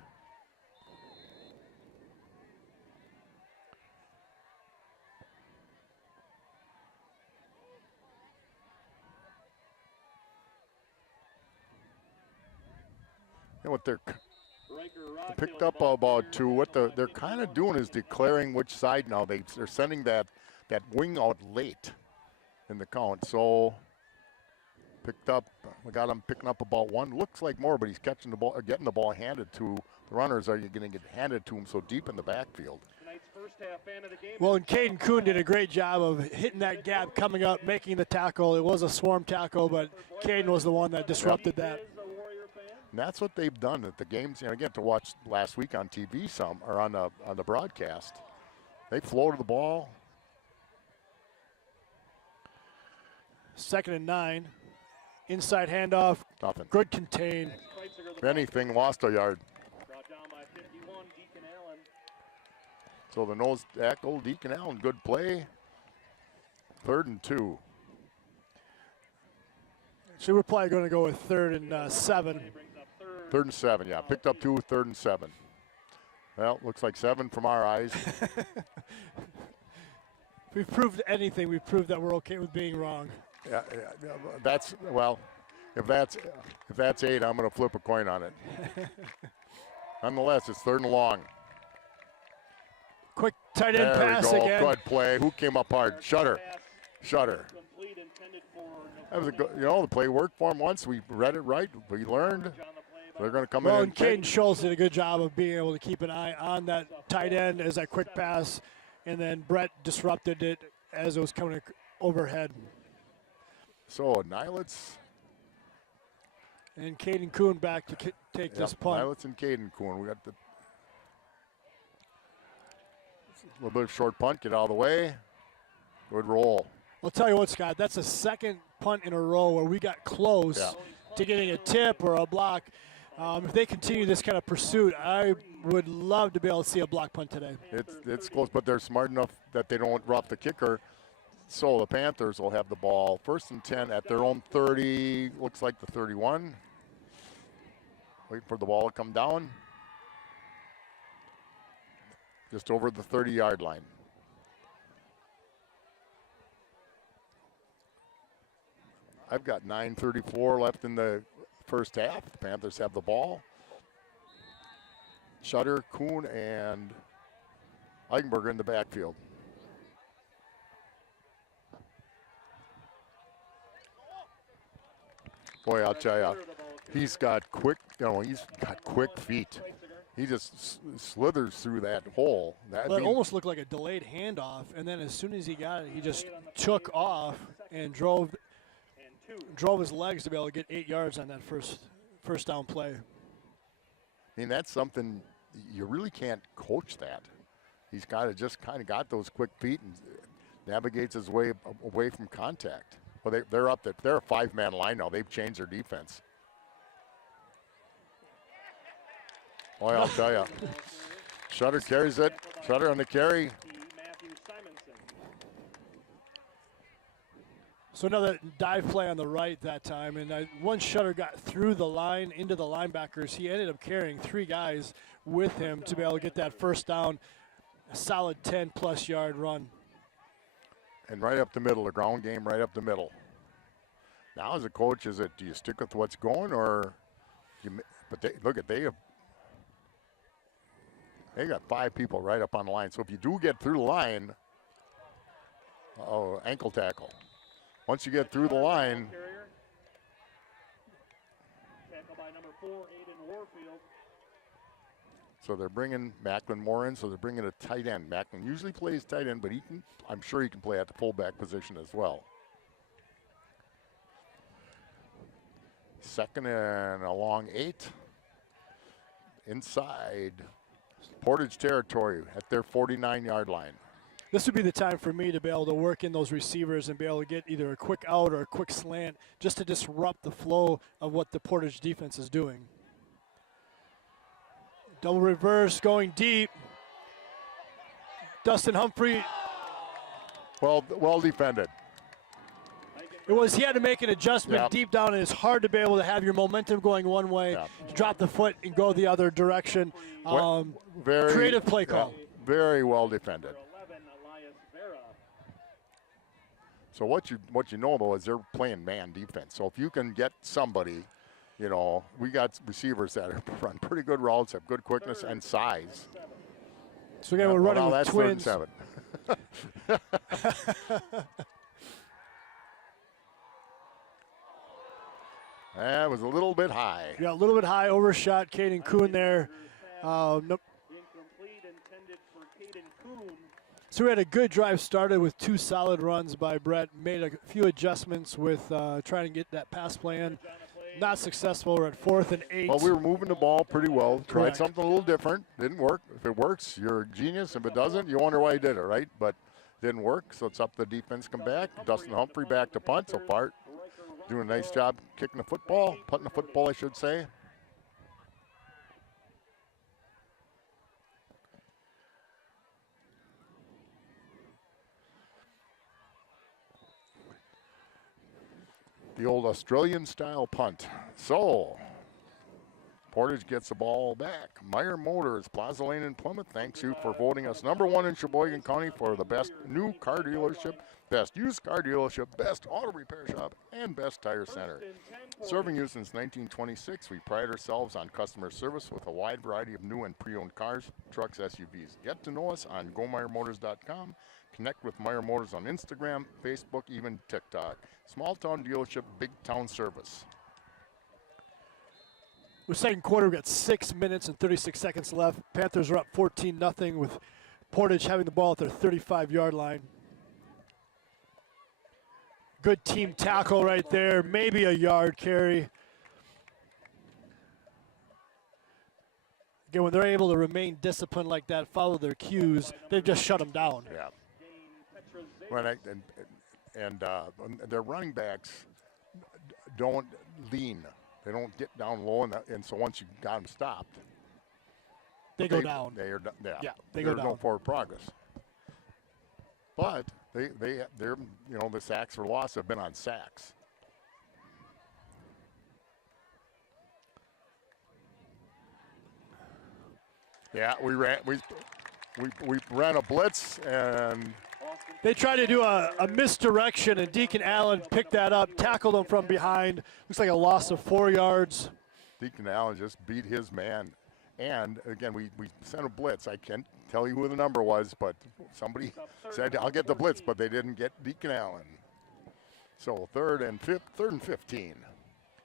And what they're picked up about two. What they're kind of doing is declaring which side now. They're sending that wing out late in the count. So we got him picking up about one. Looks like more, but he's catching the ball, or getting the ball handed to the runners. Are you going to get handed to him so deep in the backfield? Well, and Caden Kuhn did a great job of hitting that gap, coming up, making the tackle. It was a swarm tackle, but Caden was the one that disrupted that. And that's what they've done at the games. I get to watch last week on TV on the broadcast. They floated the ball. 2nd and 9. Inside handoff. Nothing. Good contain. If anything, lost a yard. So the nose tackle, Deacon Allen, good play. 3rd and 2. So we're probably going to go with 3rd and 7. 3rd and 7, yeah. Picked up 2, 3rd and 7. Well, looks like 7 from our eyes. If we've proved anything, we've proved that we're okay with being wrong. Yeah, if that's 8, I'm going to flip a coin on it. Nonetheless, it's 3rd and long. Quick tight end pass there we go. again. Good play. Who came up hard? Shutter. That was a good, the play worked for him once. We read it right. We learned. They're going to come in. Well, and Caden Schultz did a good job of being able to keep an eye on that tight end as that quick pass, and then Brett disrupted it as it was coming overhead. So Nilitz. And Caden Kuhn back to take this punt. Nilitz and Caden Kuhn. We got the little bit of short punt. Get out of the way. Good roll. I'll tell you what, Scott, that's the second punt in a row where we got close to getting a tip or a block. If they continue this kind of pursuit, I would love to be able to see a block punt today. It's close, but they're smart enough that they don't drop the kicker. So the Panthers will have the ball 1st and 10 at their own 30, looks like the 31. Wait for the ball to come down. Just over the 30-yard line. I've got 9:34 left in the first half. The Panthers have the ball. Shutter, Kuhn, and Eigenberger in the backfield. Boy, I'll tell you, he's got quick feet. He just slithers through that hole. It almost looked like a delayed handoff, and then as soon as he got it, he just took off and drove his legs to be able to get 8 yards on that first down play. I mean, that's something you really can't coach that. He's just kind of got those quick feet and navigates his way away from contact. Well, they're up there. They're a 5-man line now. They've changed their defense. Boy, I'll tell you. Shutter carries it. Shutter on the carry. So another dive play on the right that time, and once Shutter got through the line into the linebackers, he ended up carrying 3 guys with him to be able to get that first down, a solid 10-plus yard run. And right up the middle, the ground game right up the middle. Now as a coach, do you stick with what's going, or they got 5 people right up on the line. So if you do get through the line, ankle tackle. Once you get through the line, by number 4, Aiden Warfield. So they're bringing Macklin Moore in, so they're bringing a tight end. Macklin usually plays tight end, but I'm sure he can play at the fullback position as well. Second and a long 8. Inside Portage territory at their 49-yard line. This would be the time for me to be able to work in those receivers and be able to get either a quick out or a quick slant just to disrupt the flow of what the Portage defense is doing. Double reverse going deep. Dustin Humphrey. Well defended. He had to make an adjustment deep down, and it's hard to be able to have your momentum going one way, drop the foot and go the other direction. Very creative play call. Very well defended. So what you know though is they're playing man defense. So if you can get somebody, we got receivers that run pretty good routes, have good quickness and size. So again, we're running with twins. That's 3rd and 7. That was a little bit high. Yeah, a little bit high, overshot Caden Kuhn there. Nope. Incomplete, intended for Caden Kuhn. So we had a good drive started with 2 solid runs by Brett. Made a few adjustments with trying to get that pass plan. Not successful. We're at 4th and 8. Well, we were moving the ball pretty well. Correct. Tried something a little different. Didn't work. If it works, you're a genius. If it doesn't, you wonder why you did it, right? But didn't work, so it's up to the defense to come back. Dustin Humphrey back to punt so far. Doing a nice job kicking the football, putting the football, I should say. The old Australian-style punt. So, Portage gets the ball back. Meyer Motors, Plaza Lane in Plymouth, thanks you for voting us #1 in Sheboygan County for the best new car dealership, best used car dealership, best auto repair shop, and best tire center. Serving you since 1926, we pride ourselves on customer service with a wide variety of new and pre-owned cars, trucks, SUVs. Get to know us on GoMeyerMotors.com. Connect with Meyer Motors on Instagram, Facebook, even TikTok. Small town dealership, big town service. The second quarter, we've got 6 minutes and 36 seconds left. Panthers are up 14-0 with Portage having the ball at their 35-yard line. Good team tackle right there, maybe a yard carry. Again, when they're able to remain disciplined like that, follow their cues, they've just shut them down. Yeah. And their running backs don't lean. They don't get down low, and so once you got them stopped, they go down. They are, they go There's down. no forward progress. But they're the sacks for loss have been on sacks. Yeah, we ran a blitz and they tried to do a misdirection, and Deacon Allen picked that up, tackled him from behind. Looks like a loss of 4 yards. Deacon Allen just beat his man. And again, we sent a blitz. I can't tell you who the number was, but somebody said, I'll get the blitz, but they didn't get Deacon Allen. So third and 15.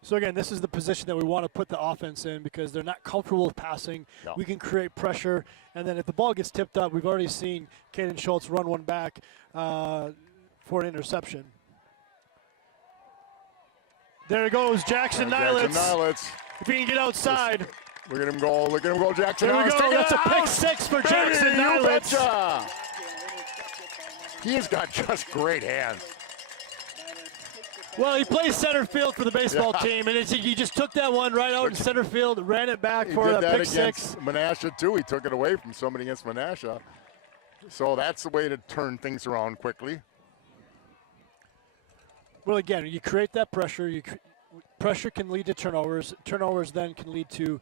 So again, this is the position that we want to put the offense in because they're not comfortable with passing. No. We can create pressure, and then if the ball gets tipped up, we've already seen Caden Schultz run one back for an interception. There goes Jackson Nilitz. If he can get outside. Look at him go. Look at him go, Jackson. There we go. That's a pick 6 for Jackson Nilitz. He's got just great hands. Well, he plays center field for the baseball team, and he just took that one right out in center field, ran it back for a pick 6. Menasha, too. He took it away from somebody against Menasha. So that's the way to turn things around quickly. Well, again, you create that pressure. Pressure can lead to turnovers. Turnovers then can lead to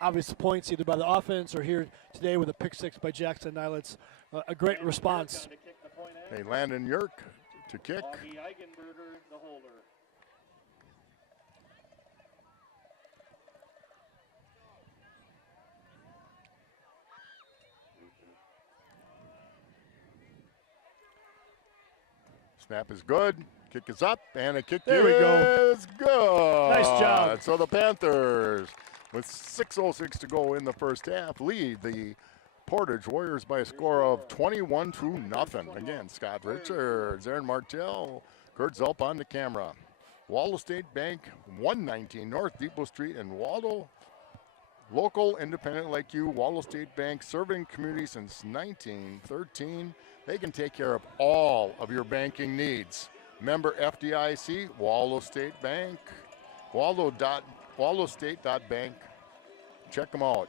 obvious points either by the offense or here today with a pick 6 by Jackson Nilitz. A great response. Hey, Landon Yerk to kick. The holder. Snap is good. Kick is up, and the kick There we go. is good. Nice job. So the Panthers, with 6:06 to go in the first half, lead the Portage Warriors by a score of 21-0. Again, Scott Richards, Aaron Martell, Kurt Zelp on the camera. Waldo State Bank, 119 North Depot Street in Waldo. Local, independent like you, Waldo State Bank, serving community since 1913. They can take care of all of your banking needs. Member FDIC, Waldo State Bank, waldostate.bank. Check them out.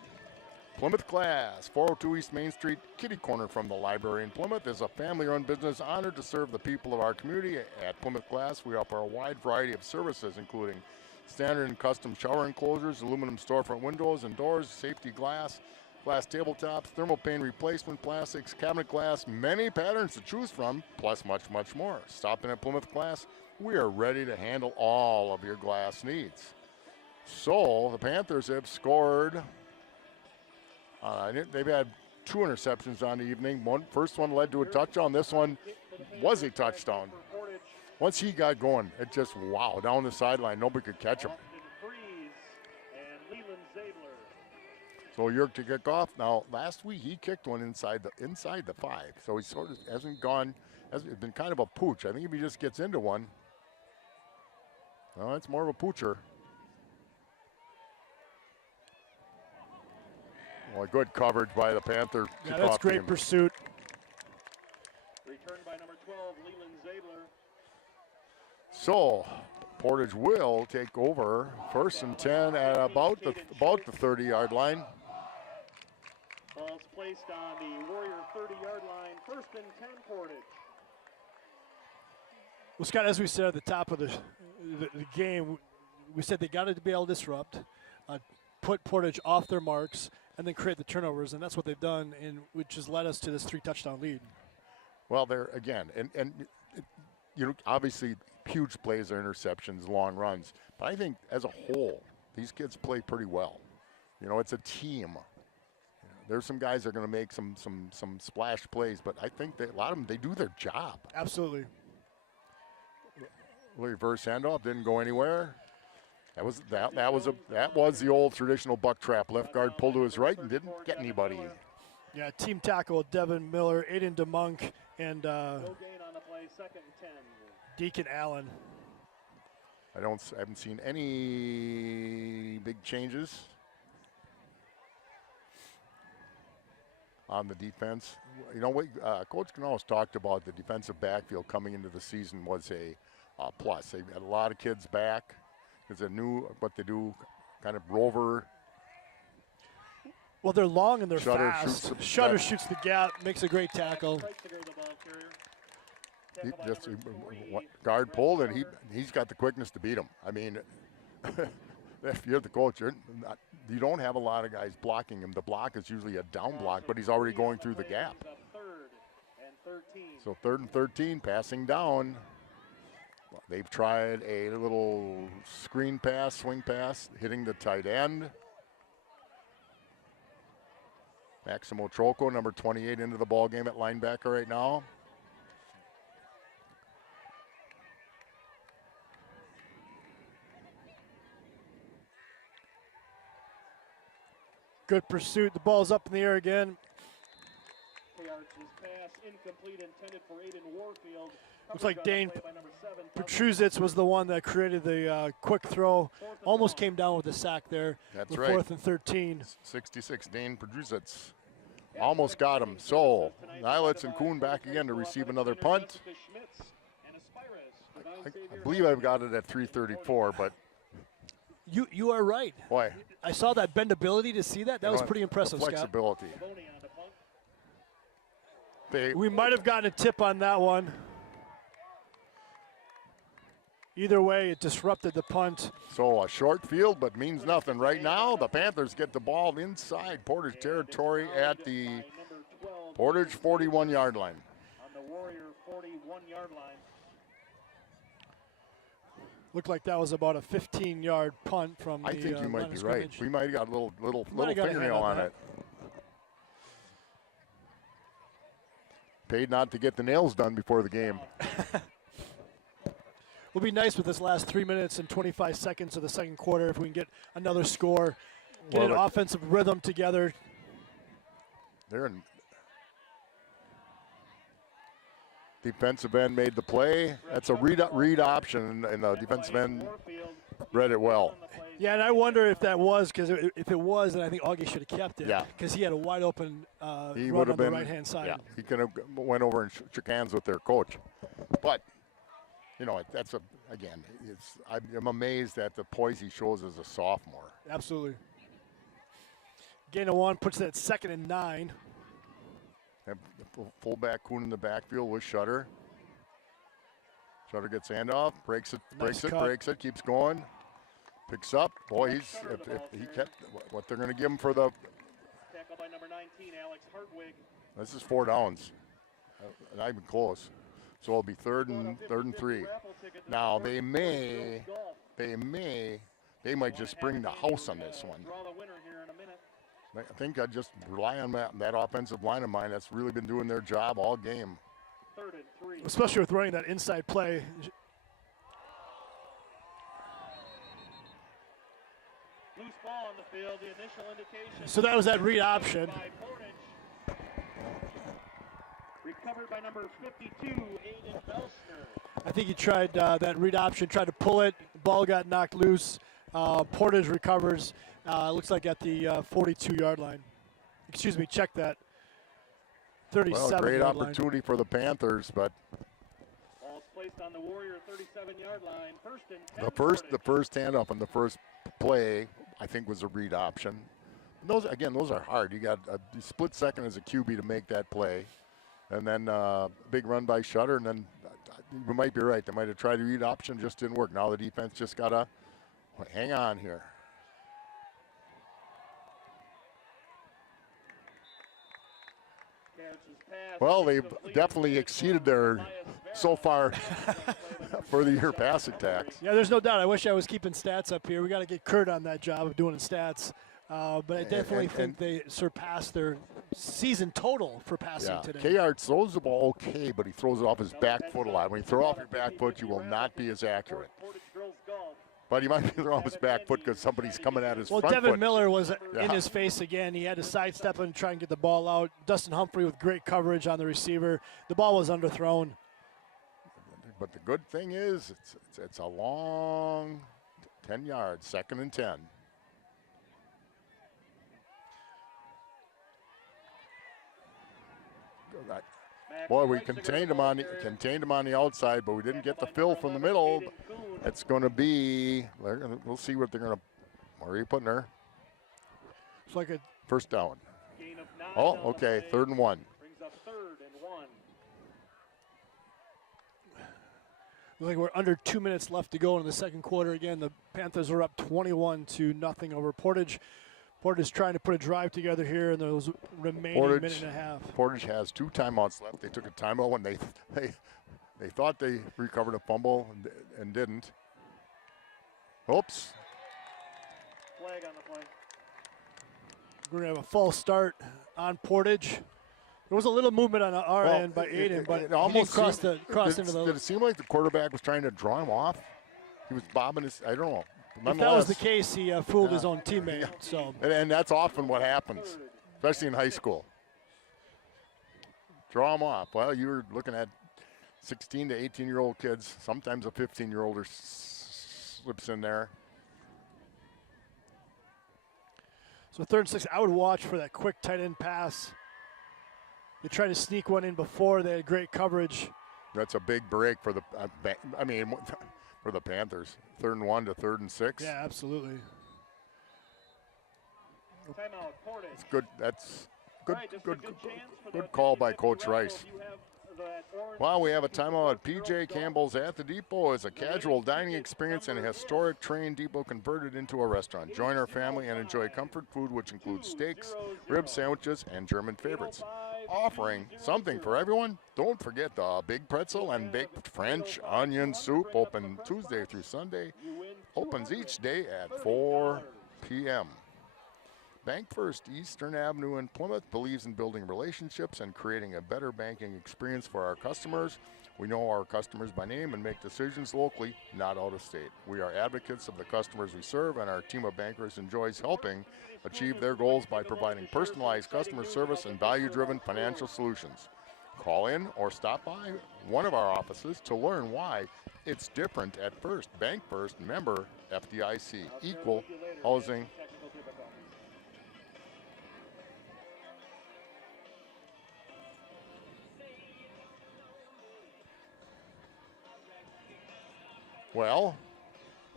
Plymouth Class, 402 East Main Street, kitty corner from the library in Plymouth, is a family-run business honored to serve the people of our community. At Plymouth Class, we offer a wide variety of services, including standard and custom shower enclosures, aluminum storefront windows and doors, safety glass, glass tabletops, thermal pane replacement, plastics, cabinet glass, many patterns to choose from, plus much, much more. Stop in at Plymouth Glass. We are ready to handle all of your glass needs. So the Panthers have scored. They've had 2 interceptions on the evening. First one led to a touchdown. This one was a touchdown. Once he got going, it just, wow, down the sideline. Nobody could catch him. So Yerk to kick off. Now, last week he kicked one inside the 5. So he sort of hasn't been kind of a pooch. I think if he just gets into one, well, it's more of a poocher. Well, good coverage by the Panther. Yeah, that's great team. Pursuit. Returned by number 12, Leland Zabler. So Portage will take over 1st and 10 at about the 30-yard line. Ball's placed on the Warrior 30-yard line. 1st and 10, Portage. Well, Scott, as we said at the top of the game, we said they got to be able to disrupt, put Portage off their marks, and then create the turnovers, and that's what they've done, which has led us to this 3-touchdown lead. Well, there again, and obviously huge plays are interceptions, long runs, but I think as a whole, these kids play pretty well. It's a team. There's some guys that are going to make some splash plays, but I think that a lot of them, they do their job. Absolutely. Reverse handoff didn't go anywhere. That was the old traditional buck trap. Left guard pulled to his right and didn't get anybody. Yeah, team tackle Devin Miller, Aiden DeMonk, and No gain on the play, 2nd and 10. Deacon Allen. I haven't seen any big changes on the defense. Coach Knowles talked about the defensive backfield coming into the season was a plus. They had a lot of kids back. It's a new, what they do, kind of rover. Well, they're long and they're Shutter fast. shoots Shutter shoots the gap, makes a great tackle. Guard pulled, and he's got the quickness to beat him. I mean, if you're the coach, you don't have a lot of guys blocking him. The block is usually a down block, but he's already going through the gap. So 3rd and 13, passing down. They've tried a little screen pass, swing pass, hitting the tight end. Maximo Troco, number 28, into the ball game at linebacker right now. Good pursuit. The ball's up in the air again. Pass incomplete, intended for Aiden Warfield. Looks like Dane Petruzitz was the one that created the quick throw. Almost came down with a sack there. That's right. 4th and 13. 66, Dane Petruzitz. Almost got him. So, Nilitz and Kuhn back again to receive another punt. I believe I've got it at 3:34, but. You are right. Boy. I saw that bendability to see that. That was pretty impressive, flexibility. Scott. We might have gotten a tip on that one. Either way, it disrupted the punt. So a short field, but means nothing. Right now, the Panthers get the ball inside Portage territory at the Portage 41-yard line. On the Warrior 41-yard line. Looked like that was about a 15-yard punt from the I think you might be right. Scrimmage. We might have got a little fingernail on it. Paid not to get the nails done before the game. will be nice with this last 3 minutes and 25 seconds of the second quarter if we can get another score, get an offensive rhythm together. They're in. Defensive end made the play. That's a read option, and the defensive end read it well. Yeah, and I wonder if that was, because if it was, then I think Augie should have kept it. Yeah. Because he had a wide open He run would on have the been right-hand side. Yeah, he could have went over and shook hands with their coach. But, you know, that's again, I'm amazed at the poise he shows as a sophomore. Absolutely. Gain of 1 puts that 2nd and 9. Have fullback Kuhn in the backfield with Shutter. Shutter gets handoff, breaks it, keeps going, picks up. Boy, if he kept what they're going to give him for the. Tackle by number 19, Alex Hartwig. This is 4 downs, not even close. So it'll be third and 3. Now they might just bring the house on this one. Draw the winner here in a minute. I think I'd just rely on that offensive line of mine that's really been doing their job all game. 3rd and 3. Especially with running that inside play. Loose ball on the field, the initial indication. So that was that read option. By Portage. Recovered by number 52, Aiden Belschner. I think he tried that read option, tried to pull it. The ball got knocked loose. Portage recovers. Looks like at the 42-yard line. Excuse me, check that. 37 Well, great yard opportunity for the Panthers, but Ball's placed on the Warrior 37-yard line. 1st and 10. the first handoff on the first play, I think, was a read option. Those are hard. You got a split second as a QB to make that play, and then big run by Shutter, and then you might be right. They might have tried a read option, just didn't work. Now the defense just gotta hang on here. Well, they've definitely exceeded their, so far, for the year pass attacks. Yeah, there's no doubt. I wish I was keeping stats up here. We got to get Kurt on that job of doing stats. But I definitely think they surpassed their season total for passing today. K-Art throws the ball okay, but he throws it off his back foot a lot. When you throw off your back foot, you will not be as accurate. But he might be throwing off his back foot because somebody's coming at his front foot. Well, Devin Miller was in his face again. He had to sidestep and try and get the ball out. Dustin Humphrey with great coverage on the receiver. The ball was underthrown. But the good thing is it's a long 10 yards, 2nd and 10. Boy, we contained him on the outside, but we didn't get the fill from the middle. It's going to be. We'll see what they're going to. Where are you putting her? It's like a first down. Oh, okay, 3rd and 1. Brings up 3rd and 1. Looks like we're under 2 minutes left to go in the second quarter. Again, the Panthers are up 21-0 over Portage. Portage trying to put a drive together here in those remaining minute and a half. Portage has 2 timeouts left. They took a timeout when they thought they recovered a fumble and didn't. Oops. Flag on the play. We're going to have a false start on Portage. There was a little movement on our end by Aiden, but it almost crossed into the. Did it seem like the quarterback was trying to draw him off? He was bobbing his. I don't know. If that was the case, he fooled his own teammate. So. And that's often what happens, especially in high school. Draw them off. Well, you were looking at 16 to 18-year-old kids. Sometimes a 15-year-old slips in there. So 3rd and 6, I would watch for that quick tight end pass. They tried to sneak one in before. They had great coverage. That's a big break for the. For the Panthers, 3rd and 1 to 3rd and 6. Yeah, absolutely. Timeout, Portage. It's good. That's good. Right, Good call by Coach Rice. Well, we have a timeout at PJ Campbell's at the Depot. It's a casual dining experience and a historic train depot converted into a restaurant. Join our family and enjoy comfort food, which includes steaks, rib sandwiches, and German favorites. Offering something for everyone. Don't forget the big pretzel and baked French onion soup. Open Tuesday through Sunday. Opens each day at 4 p.m. Bank First Eastern Avenue in Plymouth believes in building relationships and creating a better banking experience for our customers. We know our customers by name and make decisions locally, not out of state. We are advocates of the customers we serve, and our team of bankers enjoys helping achieve their goals by providing personalized customer service and value-driven financial solutions. Call in or stop by one of our offices to learn why it's different at First. Bank First, member FDIC, equal housing. Well,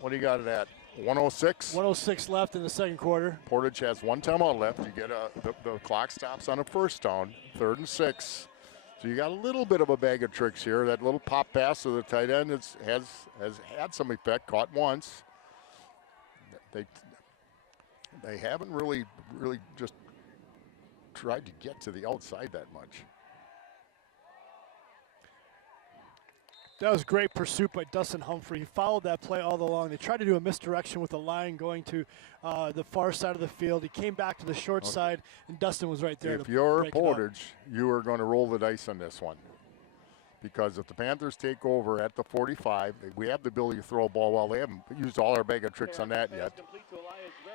what do you got it at? 106? 106 left in the second quarter. Portage has one timeout left. You get the clock stops on a first down, 3rd and 6. So you got a little bit of a bag of tricks here. That little pop pass to the tight end has had some effect. Caught once. They haven't really just tried to get to the outside that much. That was great pursuit by Dustin Humphrey. He followed that play all along. They tried to do a misdirection with the line going to the far side of the field. He came back to the short side, and Dustin was right there. If you're Portage, you are going to roll the dice on this one. Because if the Panthers take over at the 45, we have the ability to throw a ball. Well, they haven't used all our bag of tricks on that yet.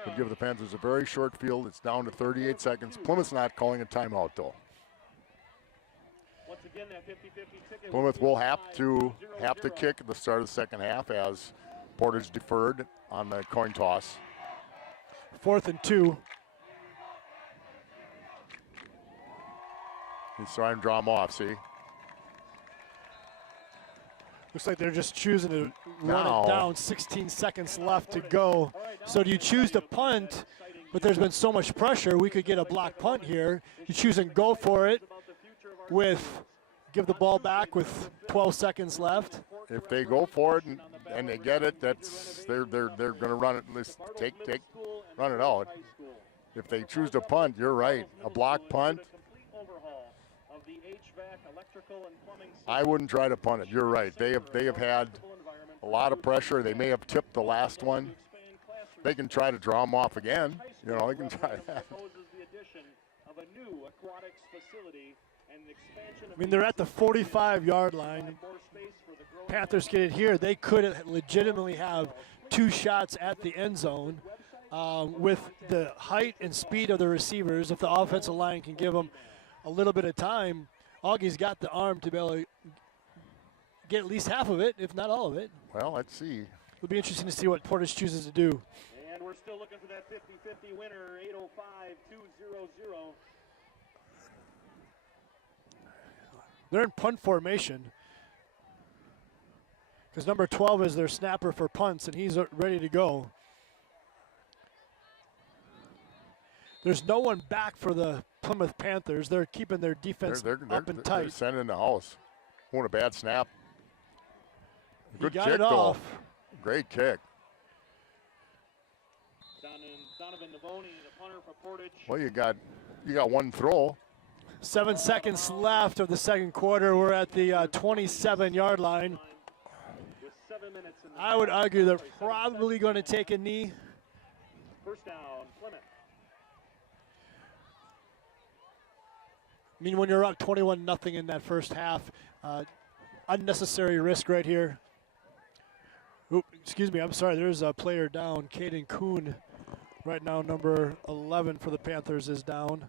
We'll give the Panthers a very short field. It's down to 38 seconds. Plymouth's not calling a timeout, though. Plymouth will have to kick at the start of the second half as Portage deferred on the coin toss. 4th and 2. He's trying to draw him off, see? Looks like they're just choosing to run it down. 16 seconds left to go. So do you choose to punt, but there's been so much pressure, we could get a block punt here. You choose and go for it give the ball back with 12 seconds left. If they go for it and they get it, they're going to run it. Run it out. If they choose to punt, you're right. A block punt. I wouldn't try to punt it. You're right. They have had a lot of pressure. They may have tipped the last one. They can try to draw them off again. You know, they can try that. I mean, they're at the 45-yard line. Panthers get it here. They could legitimately have 2 shots at the end zone with the height and speed of the receivers. If the offensive line can give them a little bit of time, Augie's got the arm to be able to get at least half of it, if not all of it. Well, let's see. It'll be interesting to see what Portage chooses to do. And we're still looking for that 50-50 winner, 805-200. They're in punt formation because number 12 is their snapper for punts, and he's ready to go. There's no one back for the Plymouth Panthers. They're keeping their defense up and tight. They're sending the house. What a bad snap. Good got kick, it off. though. Great kick. Donovan Navoni, the punter for Portage. Well, you got one throw. 7 seconds left of the second quarter. We're at the 27-yard line. I would argue they're probably going to take a knee. First down, Plymouth. I mean, when you're up 21-0 in that first half, unnecessary risk right here. Oop, excuse me, I'm sorry. There's a player down. Caden Kuhn, right now, number 11 for the Panthers, is down.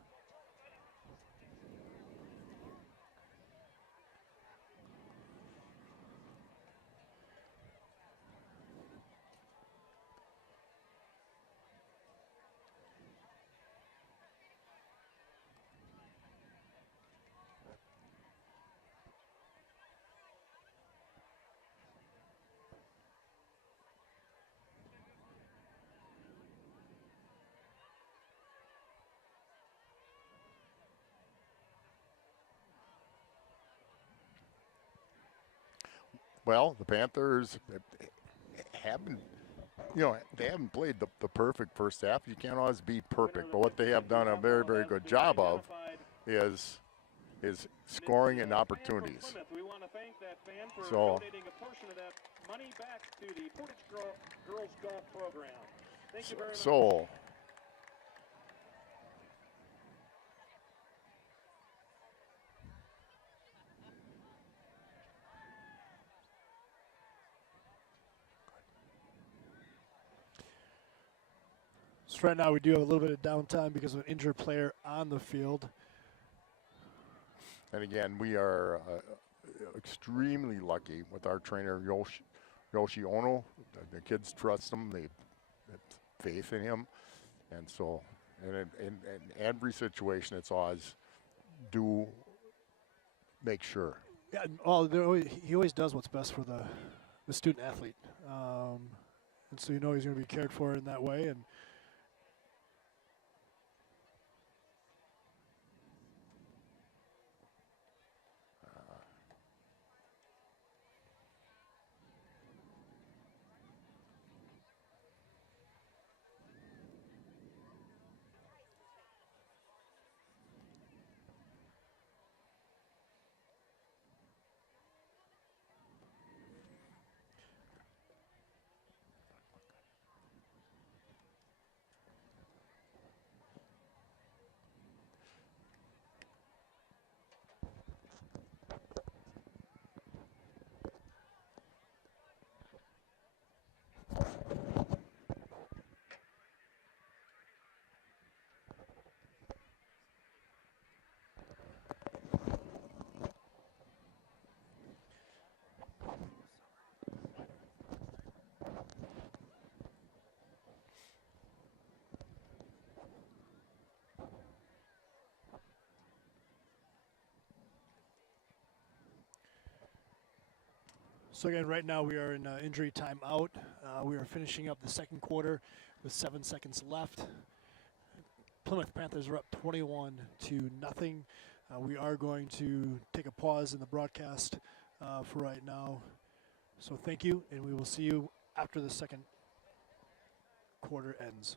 Well, the Panthers haven't, they haven't played the perfect first half. You can't always be perfect, but what they have done a very, very good job of is scoring and opportunities. We want to thank that fan for So, donating a portion of that money back to the Portage Girls Golf Program. Thank you very much. So, So right now we do have a little bit of downtime because of an injured player on the field. And again, we are extremely lucky with our trainer, Yoshi Ono. The kids trust him. They have faith in him. And so, in every situation, it's always do make sure. Yeah, he always does what's best for the student athlete. And so he's going to be cared for in that way. And so again, right now we are in injury timeout. We are finishing up the second quarter with 7 seconds left. Plymouth Panthers are up 21-0. We are going to take a pause in the broadcast for right now. So thank you, and we will see you after the second quarter ends.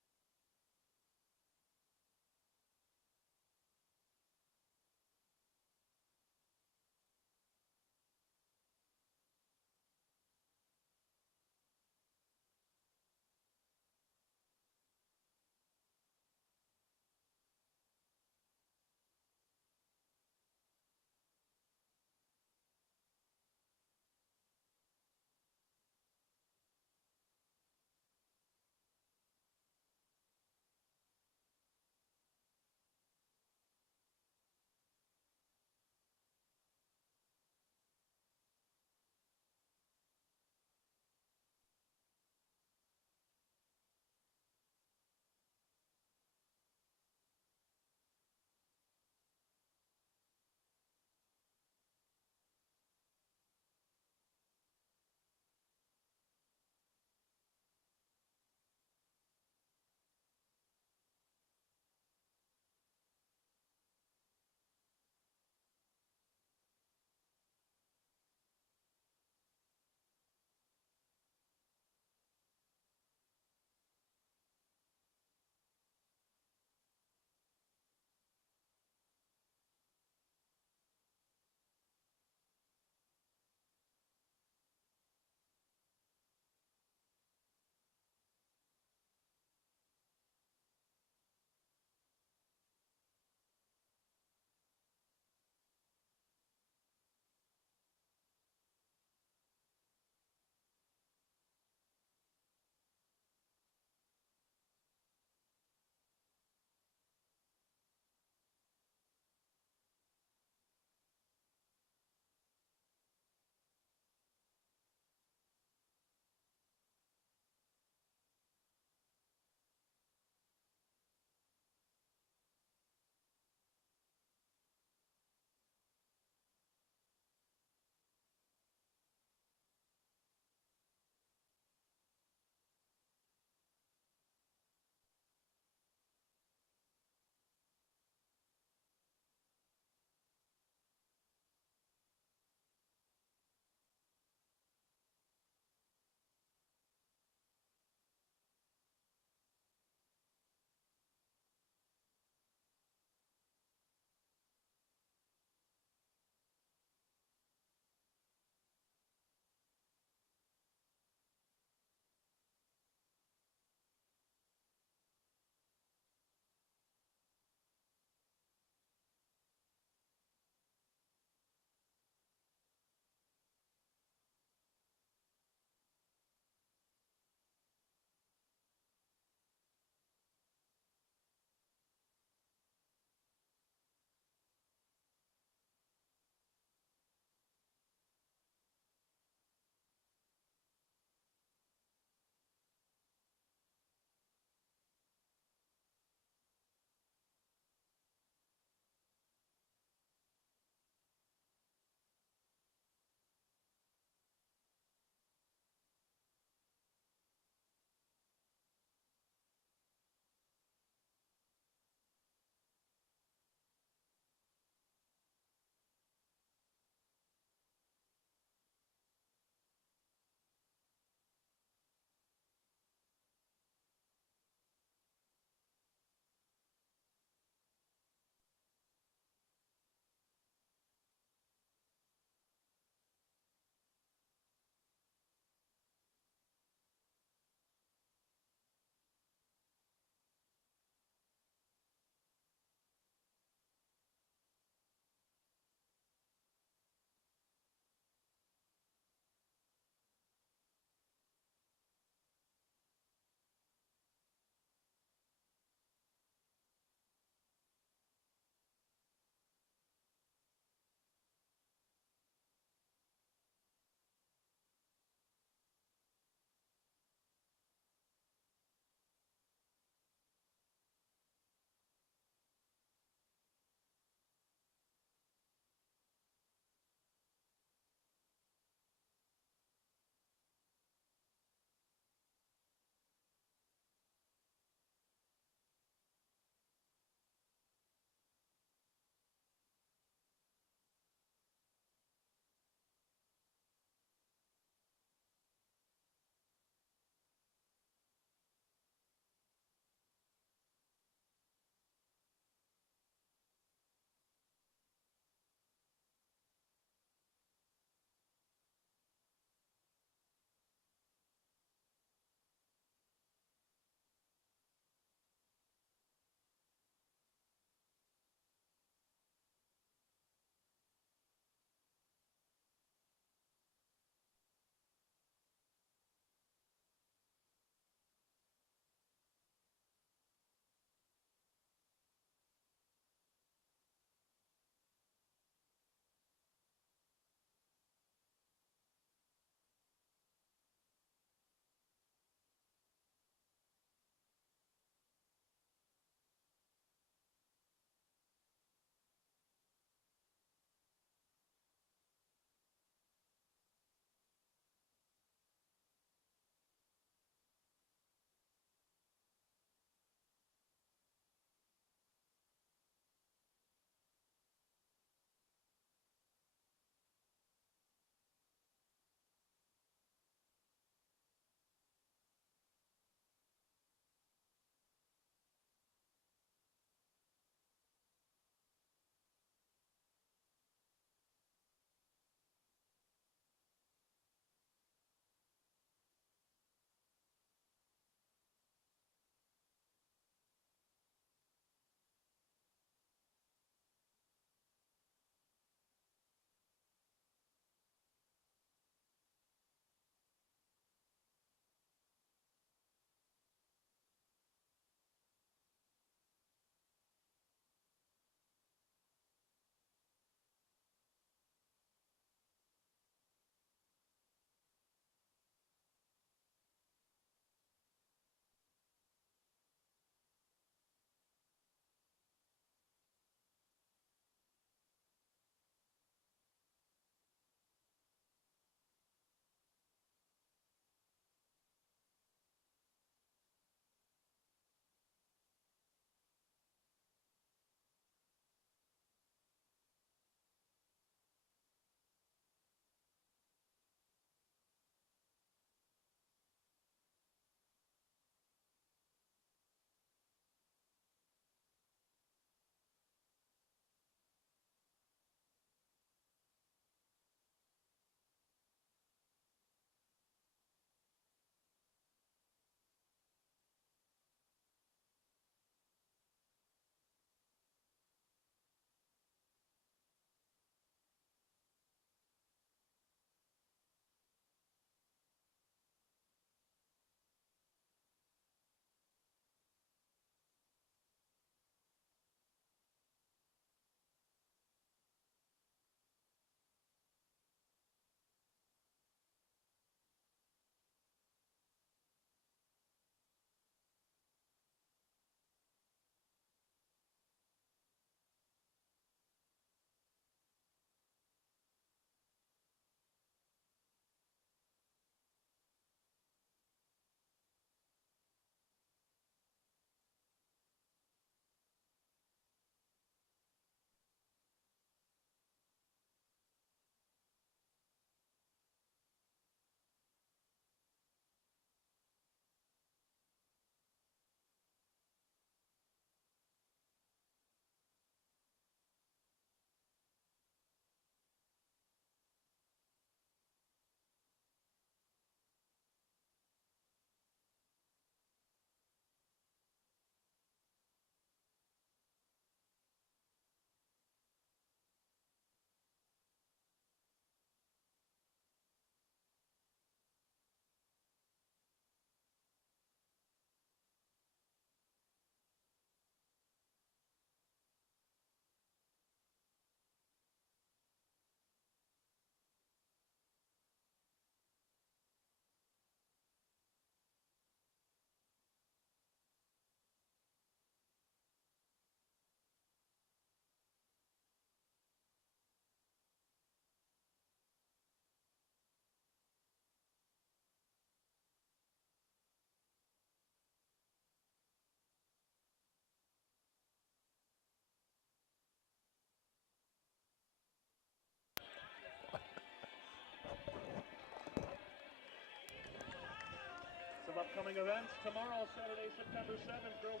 Upcoming events tomorrow, Saturday, September 7th, girls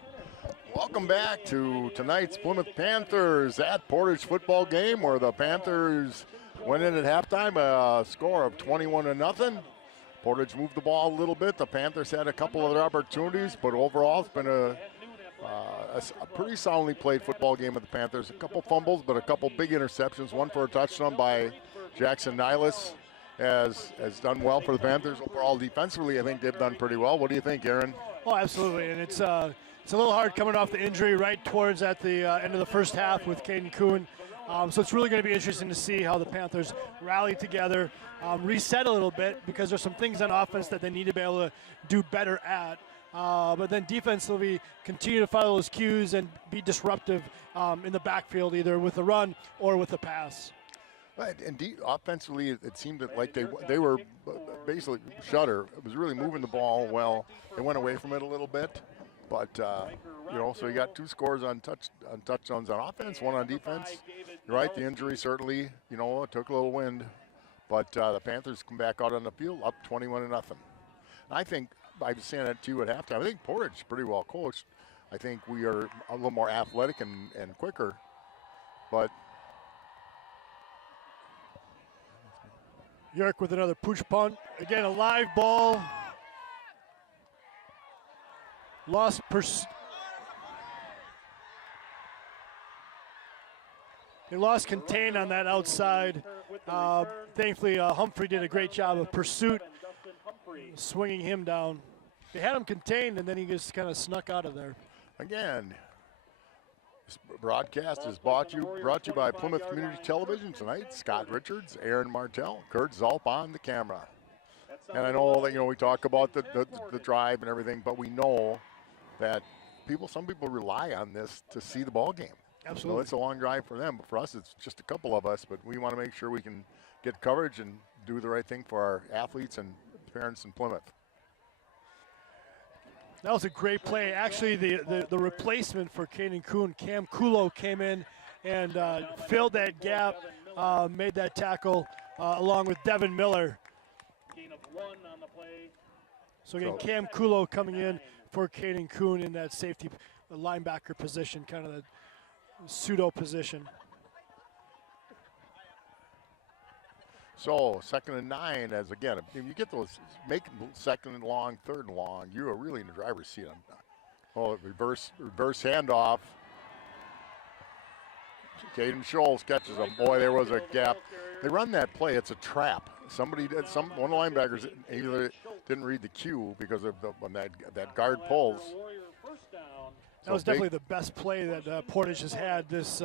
tennis. Welcome back to tonight's Plymouth Panthers at Portage football game, where the Panthers went in at halftime, a score of 21-0. Portage moved the ball a little bit. The Panthers had a couple other opportunities, but overall it's been a pretty soundly played football game with the Panthers. A couple fumbles, but a couple big interceptions. One for a touchdown by Jackson Niles has done well for the Panthers. Overall, defensively, I think they've done pretty well. What do you think, Aaron? Oh, absolutely, and it's a little hard coming off the injury right towards at the end of the first half with Caden Kuhn. So it's really going to be interesting to see how the Panthers rally together, reset a little bit, because there's some things on offense that they need to be able to do better at. But then defense will be continue to follow those cues and be disruptive in the backfield, either with the run or with the pass. Right, and offensively, it seemed that like they were basically Shutter. It was really moving the ball well. They went away from it a little bit, but so you got 2 scores on touchdowns on offense, 1 on defense. You're right, the injury certainly, it took a little wind, but the Panthers come back out on the field up 21-0. I think I was saying that to you at halftime. I think Portage is pretty well coached. I think we are a little more athletic and quicker, but. York with another push punt. Again, a live ball. They lost contain on that outside. Thankfully, Humphrey did a great job of pursuit, swinging him down. They had him contained, and then he just kind of snuck out of there. Again, this broadcast is brought to you by Plymouth Community Television tonight. Scott Richards, Aaron Martell, Kurt Zalp on the camera. And I know that we talk about the drive and everything, but we know that some people rely on this to see the ball game. Absolutely. It's a long drive for them, but for us it's just a couple of us, but we want to make sure we can get coverage and do the right thing for our athletes and parents in Plymouth. That was a great play. Actually, the replacement for Caden Kuhn, Cam Kulo, came in and filled that gap, made that tackle along with Devin Miller. So again, Cam Kulo coming in for Caden Kuhn in that safety linebacker position, kind of the pseudo position. So 2nd and 9, as again, if you get those, make them 2nd and long, 3rd and long, you are really in the driver's seat. Reverse handoff. Caden Scholes catches him. Boy, there was a gap. They run that play. It's a trap. One of the linebackers either didn't read the cue because of when that guard pulls. That was definitely the best play that Portage has had this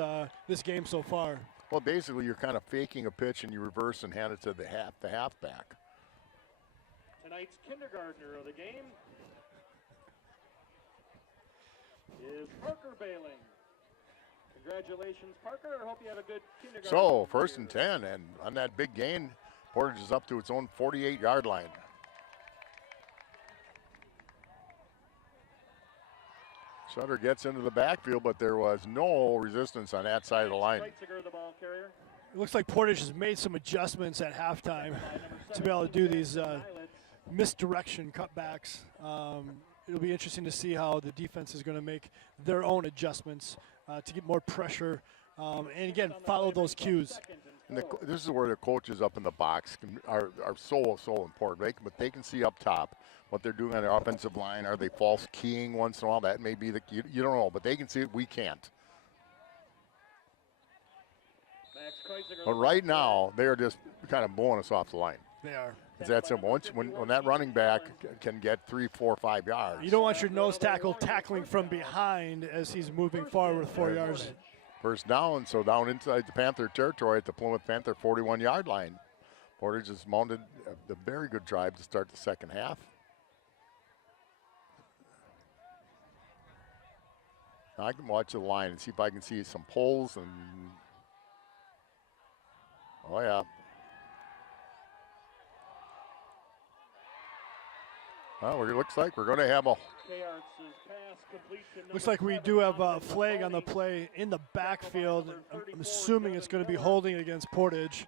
game so far. Well, basically, you're kind of faking a pitch and you reverse and hand it to the halfback. Tonight's kindergartner of the game is Parker Bailing. Congratulations, Parker. I hope you have a good kindergarten. So 1st and 10, and on that big gain, Portage is up to its own 48-yard line. Sutter gets into the backfield, but there was no resistance on that side of the line. It looks like Portage has made some adjustments at halftime to be able to do these misdirection cutbacks. It'll be interesting to see how the defense is going to make their own adjustments to get more pressure and, again, follow those cues. And this is where the coaches up in the box are so important. But they can see up top what they're doing on their offensive line. Are they false keying once in a while? That may be you don't know, but they can see it. We can't. But right now, they are just kind of blowing us off the line. They are. It's that simple. When that running back can get 3, 4, 5 yards. You don't want your nose tackle tackling from behind as he's moving forward 4 yards. 1st down, so down inside the Panther territory at the Plymouth Panther 41-yard line. Portage has mounted a very good drive to start the 2nd half. Now I can watch the line and see if I can see some pulls and oh yeah. Well, it looks like we're going to have a. Looks like we do have a flag on the play in the backfield. I'm assuming it's going to be holding against Portage.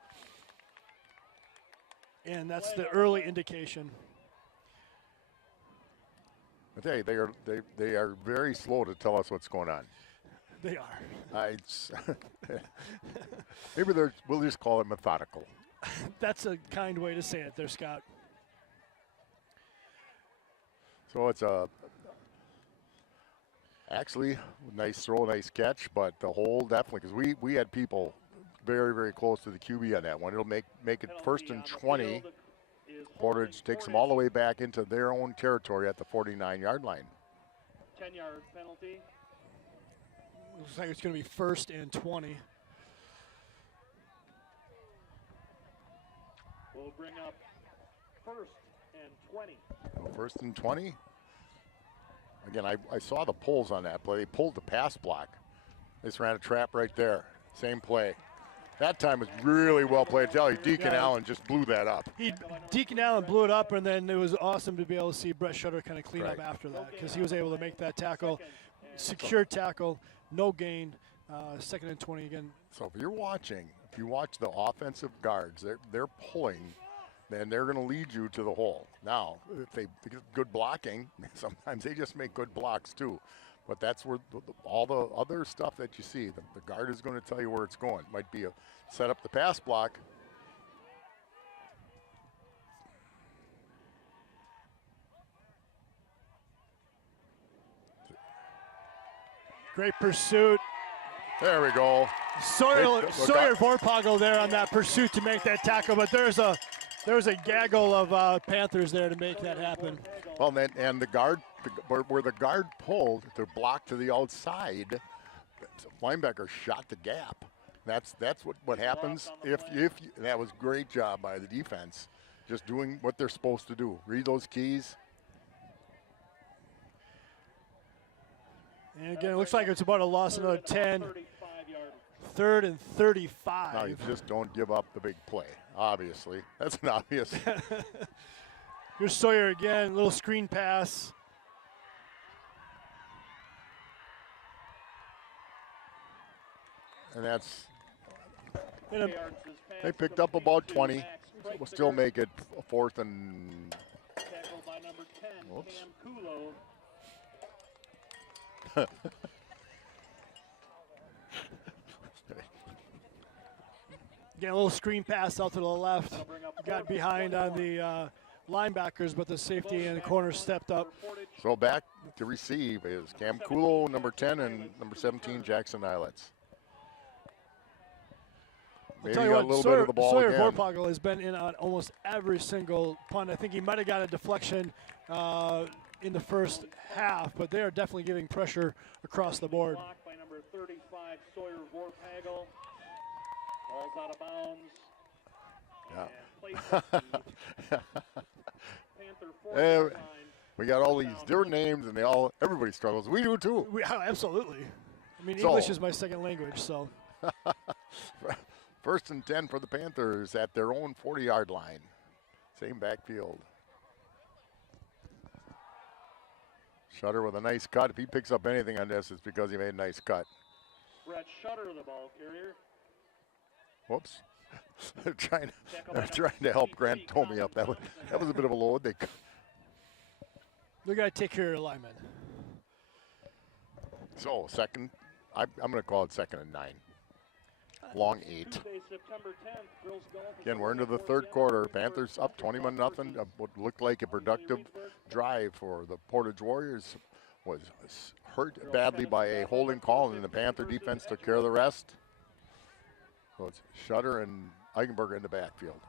And that's the early indication. I tell you, they are very slow to tell us what's going on. They are. Maybe we'll just call it methodical. That's a kind way to say it there, Scott. So it's actually nice throw, nice catch, but the hole definitely, because we had people very, very close to the QB on that one. It'll make it 1st and 20. Portage takes them all the way back into their own territory at the 49-yard line. 10-yard penalty. Looks like it's going to be 1st and 20. We'll bring up 1st and 20. So 1st and 20. Again, I saw the pulls on that play. They pulled the pass block. They just ran a trap right there. Same play. That time was really well played. I tell you, Deacon Allen just blew that up. Deacon Allen blew it up, and then it was awesome to be able to see Brett Shutter kind of clean up after that, because he was able to make that tackle, secure tackle, no gain, 2nd and 20 again. So if you watch the offensive guards, they're pulling, then they're going to lead you to the hole. Now, if they get good blocking, sometimes they just make good blocks too. But that's where all the other stuff that you see, the guard is going to tell you where it's going. Might be a set up the pass block. Great pursuit. There we go. Sawyer Vorpagel there on that pursuit to make that tackle, but there's a gaggle of Panthers there to make that happen. Well, and the guard, where the guard pulled to block to the outside, the linebacker shot the gap. That's what happens if that was great job by the defense, just doing what they're supposed to do. Read those keys. And again, it looks like it's about a loss of another 10. 3rd and 35. Now you just don't give up the big play, obviously. That's an obvious. Here's Sawyer again, little screen pass. And that's, they picked up about 20. We'll still make it 4th and, whoops. Again, a little screen pass out to the left. Got behind on the linebackers, but the safety and the corner stepped up. So back to receive is Cam Kulo, number 10, and number 17, Jackson Eilets. Maybe got a little bit of the ball Sawyer again. Vorpagel has been in on almost every single punt. I think he might have got a deflection in the first half, but they are definitely giving pressure across the board. Blocked by number 35, Sawyer Vorpagel. Ball's out of bounds. Yeah. Panther We got all these different names, and everybody struggles. We do too. Absolutely. I mean, So- English is my second language, so. 1st and 10 for the Panthers at their own 40-yard line. Same backfield. Shutter with a nice cut. If he picks up anything on this, it's because he made a nice cut. Brett Shutter, the ball carrier. Whoops. they're trying to help Grant Tomey up. That was a bit of a load. They're going to take care of the linemen. So second, I'm going to call it 2nd and 9. Long 8. Tuesday, September 10th, Girls Golf is Again, we're into the 3rd quarter. Panthers up 21-0. What looked like a productive drive for the Portage Warriors was hurt badly by a holding call, and the Panther defense took care of the rest. So it's Shutter and Eigenberger in the backfield.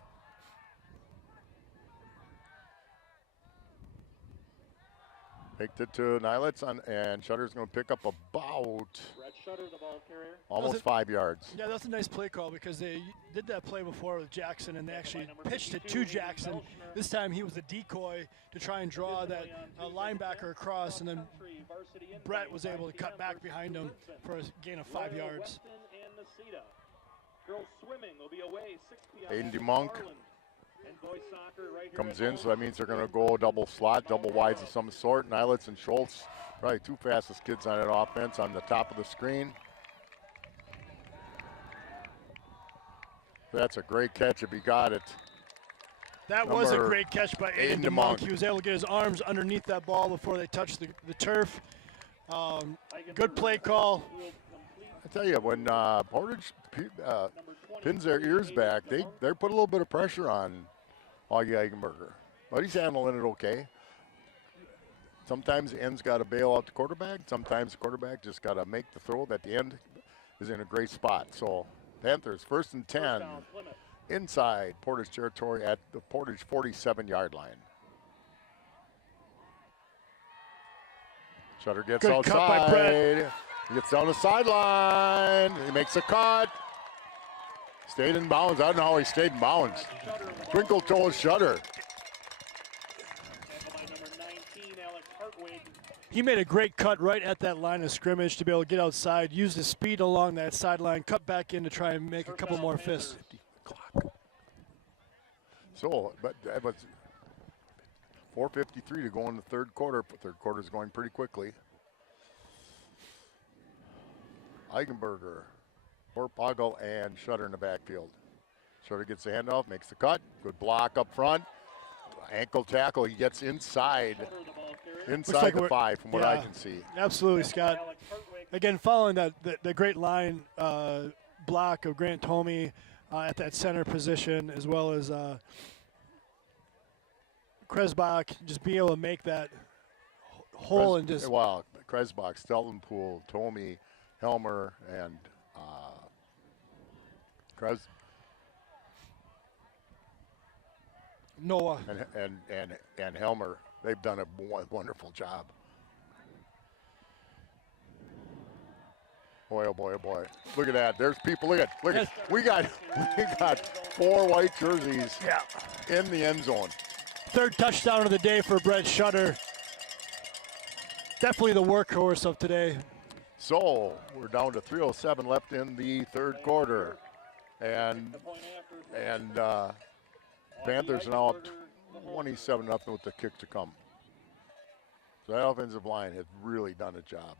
Picked it to Nilitz, and Shutter's going to pick up about Brett Shutter, the ball carrier. almost 5 yards. Yeah, that's a nice play call because they did that play before with Jackson, and they actually pitched it to Jackson. This time he was a decoy to try and draw that linebacker across, and then Brett was able to cut back behind him for a gain of 5 yards. Girls swimming will be away 6 p.m. Aiden DeMonk And boys soccer right here comes at in, so that means they're going to go double slot, double wides of some sort. Nilitz and Schultz, probably 2 fastest kids on that offense on the top of the screen. That's a great catch if he got it. That was a Number great catch by Aiden Aiden DeMonk. DeMonk. He was able to get his arms underneath that ball before they touched the turf. Good play call. I tell you, when Portage pins their ears back, they put a little bit of pressure on Augie Eigenberger. But he's handling it okay. Sometimes the end's got to bail out the quarterback. Sometimes the quarterback just got to make the throw that the end is in a great spot. So Panthers 1st and 10 inside Portage territory at the Portage 47-yard line. Shutter gets Good outside. cut by Brett. He gets down the sideline. He makes a cut. Stayed in bounds. I don't know how he stayed in bounds. Twinkle toes Shutter. He made a great cut right at that line of scrimmage to be able to get outside, use his speed along that sideline, cut back in to try and make a couple more fists. So, but that was 4:53 to go in the third quarter. Third quarter is going pretty quickly. Eigenberger, Horpagel, and Shutter in the backfield. Shutter gets the handoff, makes the cut. Good block up front. Ankle tackle. He gets inside Like the 5 from what I can see. Absolutely, Scott. Again, following that the great line block of Grant Tomey at that center position, as well as Kresbach just being able to make that hole and just. Well, Kresbach, Steltenpool, Tomey, Helmer, and Noah. And Helmer. They've done a wonderful job. Boy, oh boy, oh boy. Look at that. There's people. Look at we got 4 white jerseys in the end zone. Third touchdown of the day for Brett Shutter. Definitely the workhorse of today. So we're down to 3:07 left in the third quarter. And Panthers now up 27-0 with the kick to come. So that offensive line has really done a job.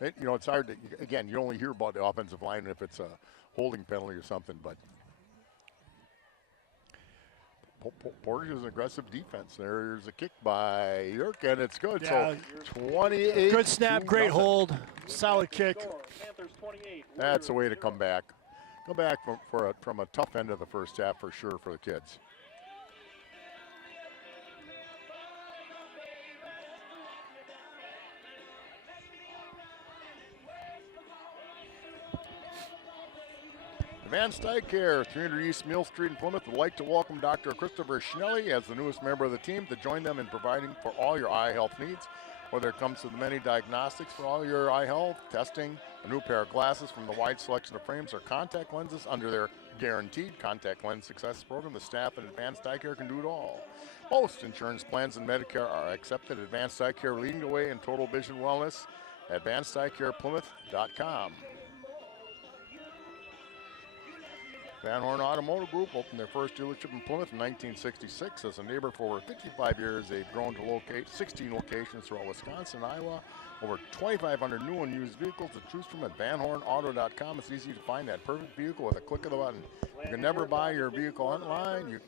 It's hard to, again, you only hear about the offensive line if it's a holding penalty or something, but Portage is an aggressive defense. There's a kick by Yerk, and it's good. Yeah. So 28. Good snap, great hold, solid kick. That's a way to come back. Come back from a tough end of the first half for sure for the kids. Advanced Eye Care, 300 East Mill Street in Plymouth, would like to welcome Dr. Christopher Schnelly as the newest member of the team to join them in providing for all your eye health needs. Whether it comes to the many diagnostics for all your eye health, testing, a new pair of glasses from the wide selection of frames, or contact lenses under their guaranteed contact lens success program, the staff at Advanced Eye Care can do it all. Most insurance plans and Medicare are accepted. Advanced Eye Care leading the way in total vision wellness. AdvancedEyeCarePlymouth.com. Van Horn Automotive Group opened their first dealership in Plymouth in 1966. As a neighbor for over 55 years, they've grown to locate 16 locations throughout Wisconsin and Iowa. Over 2,500 new and used vehicles to choose from at VanHornAuto.com. It's easy to find that perfect vehicle with a click of the button. You can never buy your vehicle online.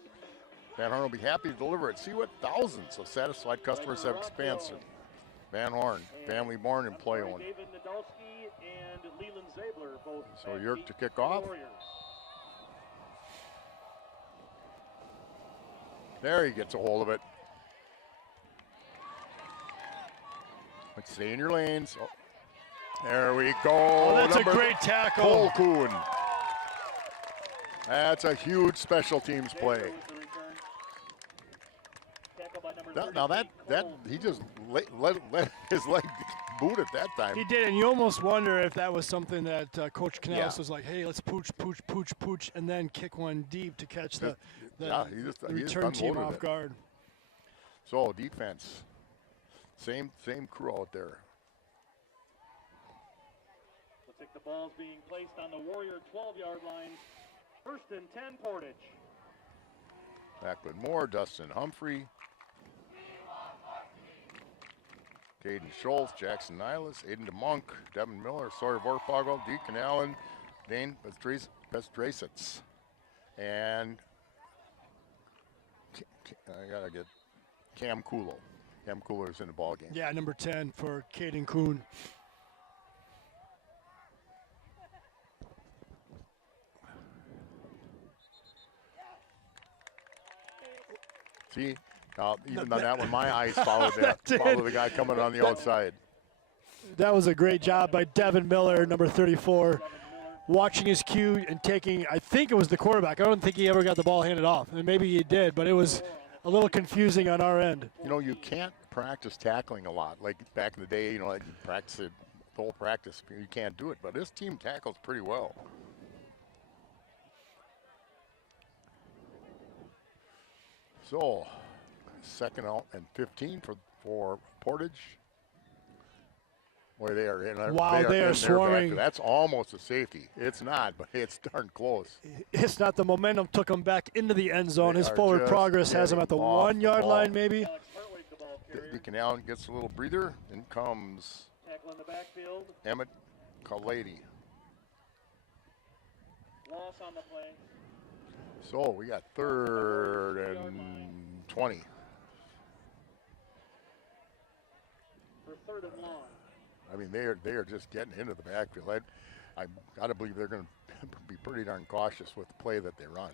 Van Horn will be happy to deliver it. See what thousands of satisfied customers have experienced. Van Horn, family born, employee owned. So Yerk to kick off. There he gets a hold of it. Let's stay in your lanes. Oh, there we go. Oh, that's a great tackle. Kuhn. That's a huge special teams play. Now that he just let his leg boot at that time. He did, and you almost wonder if that was something that Coach Canales Yeah. was like, hey, let's pooch, and then kick one deep to catch the he just return team unloaded off it. guard. So defense, same crew out there. Looks like the ball's being placed on the Warrior 12-yard line. 1st and 10, Portage. Backward Moore, Dustin Humphrey, Caden Schultz, Jackson Niles, Aiden DeMonk, Devin Miller, Sawyer Vorpagel, Deacon Allen, Dane Pestrasitz. And I gotta get Cam Kulo. Cam Kulo's in the ball game. Yeah, number 10 for Caden Kuhn. See, even on that one, my eyes followed the guy coming on the outside. That was a great job by Devin Miller, number 34, watching his cue and taking, I think it was the quarterback. I don't think he ever got the ball handed off, and maybe he did, but it was a little confusing on our end. You know, you can't practice tackling a lot. Like back in the day, you know, like you practice it, the whole practice, you can't do it, but this team tackles pretty well. So, second out and 15 for Portage. Boy, they are in. Wow, they are swarming. That's almost a safety. It's not, but it's darn close. It's not. The momentum took him back into the end zone. His forward progress has him at the 1 yard line, maybe. Deacon Allen gets a little breather. In comes Tackle in the backfield. Emmett Kalady. Loss on the play. So we got 3rd and 20. For 3rd and long. I mean, they are just getting into the backfield. I got to believe they're going to be pretty darn cautious with the play that they run.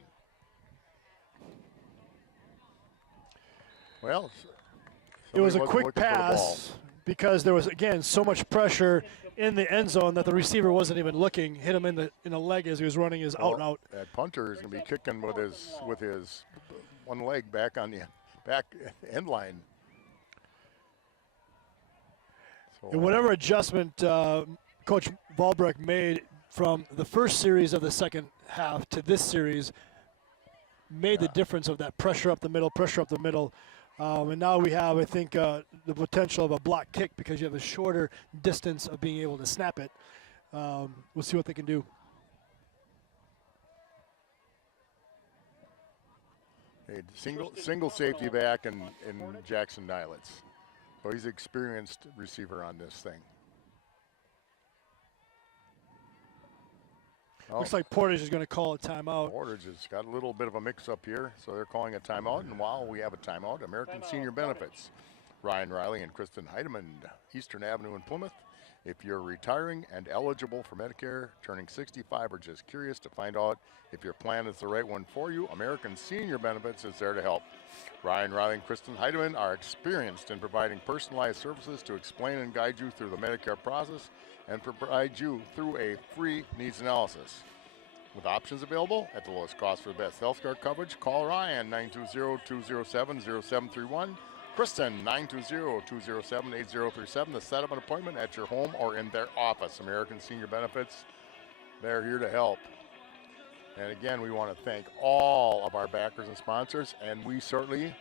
Well, it was a quick pass because there was, again, so much pressure in the end zone that the receiver wasn't even looking. Hit him in the leg as he was running his out and out. That punter is going to be kicking with his one leg back on the back end line. So, and whatever adjustment Coach Valbrecht made from the first series of the second half to this series made the difference of that pressure up the middle. And now we have, I think, the potential of a block kick because you have a shorter distance of being able to snap it. We'll see what they can do. A single safety back in Jackson Nilitz. So he's an experienced receiver on this thing. Looks like Portage is going to call a timeout. Portage has got a little bit of a mix-up here, so they're calling a timeout. And while we have a timeout, American Senior Benefits. Ryan Riley and Kristen Heidemann, Eastern Avenue in Plymouth. If you're retiring and eligible for Medicare, turning 65, or just curious to find out if your plan is the right one for you, American Senior Benefits is there to help. Ryan Riley and Kristen Heidemann are experienced in providing personalized services to explain and guide you through the Medicare process and provide you through a free needs analysis. With options available at the lowest cost for the best healthcare coverage, call Ryan 920-207-0731. Kristen, 920-207-8037 to set up an appointment at your home or in their office. American Senior Benefits, they're here to help. And again, we want to thank all of our backers and sponsors, and we certainly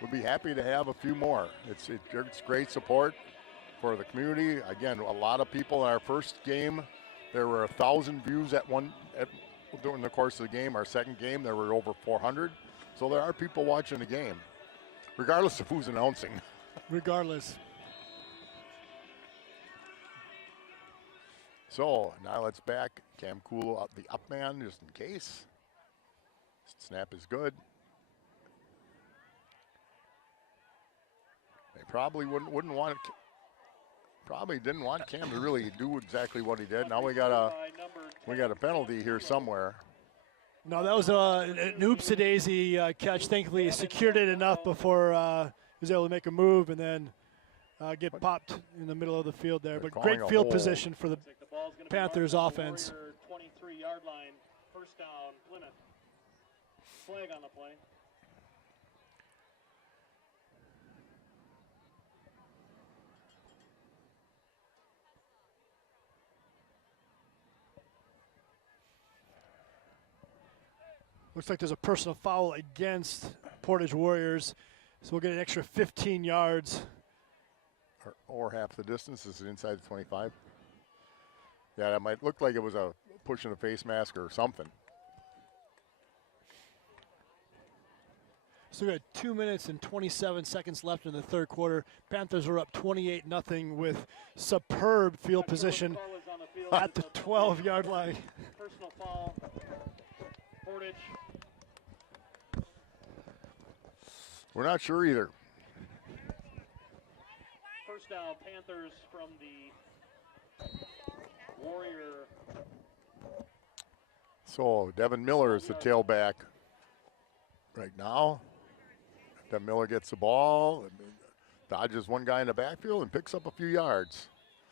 would be happy to have a few more. It's great support for the community. Again, a lot of people in our first game, there were 1,000 views during the course of the game. Our second game, there were over 400. So there are people watching the game, regardless of who's announcing. Regardless. So now let's back. Cam Kulo up the up man just in case. Snap is good. They probably wouldn't want it. Probably didn't want Cam to really do exactly what he did. Now we got a penalty here somewhere. No, that was an oopsie-daisy catch. Thankfully, he secured it enough before he was able to make a move and then get popped in the middle of the field there. But great field position for the Panthers offense. 23-yard line, first down, Plymouth. Flag on the play. Looks like there's a personal foul against Portage Warriors, so we'll get an extra 15 yards. Or half the distance. Is it inside the 25? Yeah, that might look like it was a push in a face mask or something. So we got 2 minutes and 27 seconds left in the third quarter. Panthers are up 28-0 with superb field position at the 12-yard line. Personal foul. Portage. We're not sure either. First down, Panthers from the Warrior. So Devin Miller is the tailback right now. Devin Miller gets the ball, dodges one guy in the backfield, and picks up a few yards.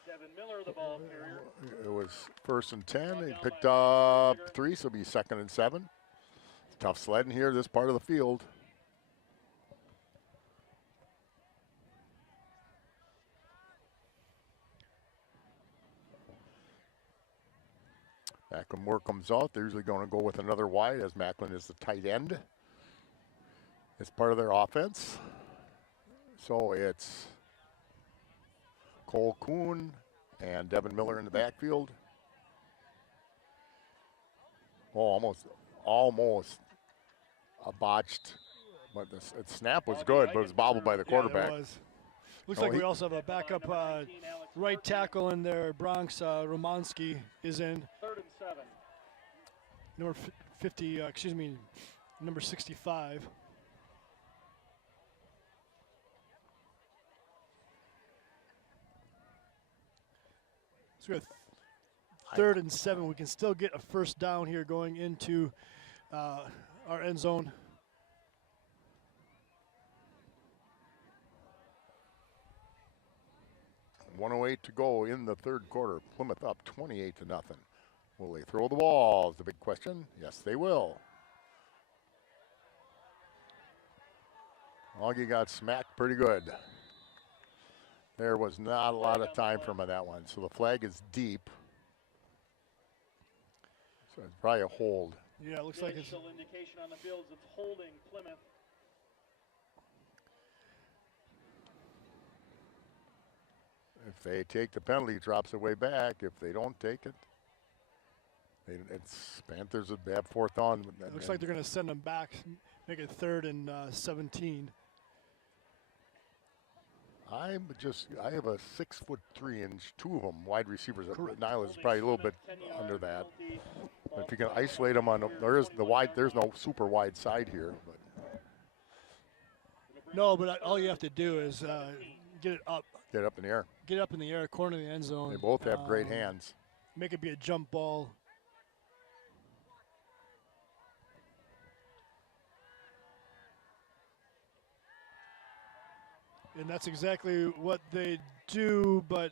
Devin Miller, the ball carrier. It was 1st and 10. He picked up 3, so it'll be 2nd and 7. Tough sledding here, this part of the field. Macklemore comes out. They're usually going to go with another wide, as Macklin is the tight end. It's part of their offense. So it's Cole Kuhn and Devin Miller in the backfield. Oh, almost a botched, but the snap was good, but it was bobbled by the quarterback. Yeah, it was. Looks like we also have a backup right tackle in there. Bronx Romanski is in. 3rd and 7. Number 50, number 65. So we have 3rd and 7. We can still get a first down here going into our end zone. .108 to go in the 3rd quarter. Plymouth up 28-0. Will they throw the ball is the big question. Yes, they will. Augie got smacked pretty good. There was not a lot of time for him on that one. So the flag is deep. So it's probably a hold. Yeah, it looks like it's. Initial indication on the field is it's holding Plymouth. If they take the penalty, it drops it way back. If they don't take it, it's Panthers would have 4th on. It looks like they're going to send them back, make it 3rd and 17. I have a 6'3" and 2 of them wide receivers. Nyla is probably a little bit under that. But if you can isolate them on, there's no super wide side here. But. No, but all you have to do is get it up. Get up in the air. Get up in the air, corner of the end zone. They both have great hands. Make it be a jump ball. And that's exactly what they do, but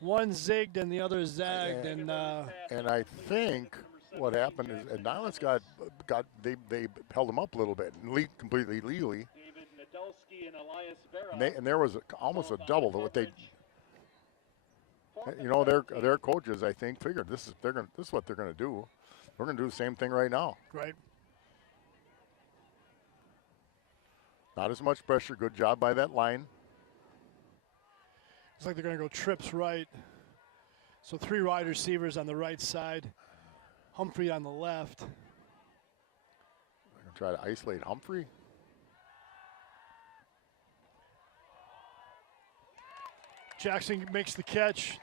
one zigged and the other zagged. And I think what happened is Nyland's they held him up a little bit, completely legally. And there was almost a double. What they, their coaches, I think, figured this is what they're going to do. We're going to do the same thing right now. Right. Not as much pressure. Good job by that line. Looks like they're going to go trips right. So 3 wide receivers on the right side. Humphrey on the left. They're going to try to isolate Humphrey. Jackson makes the catch.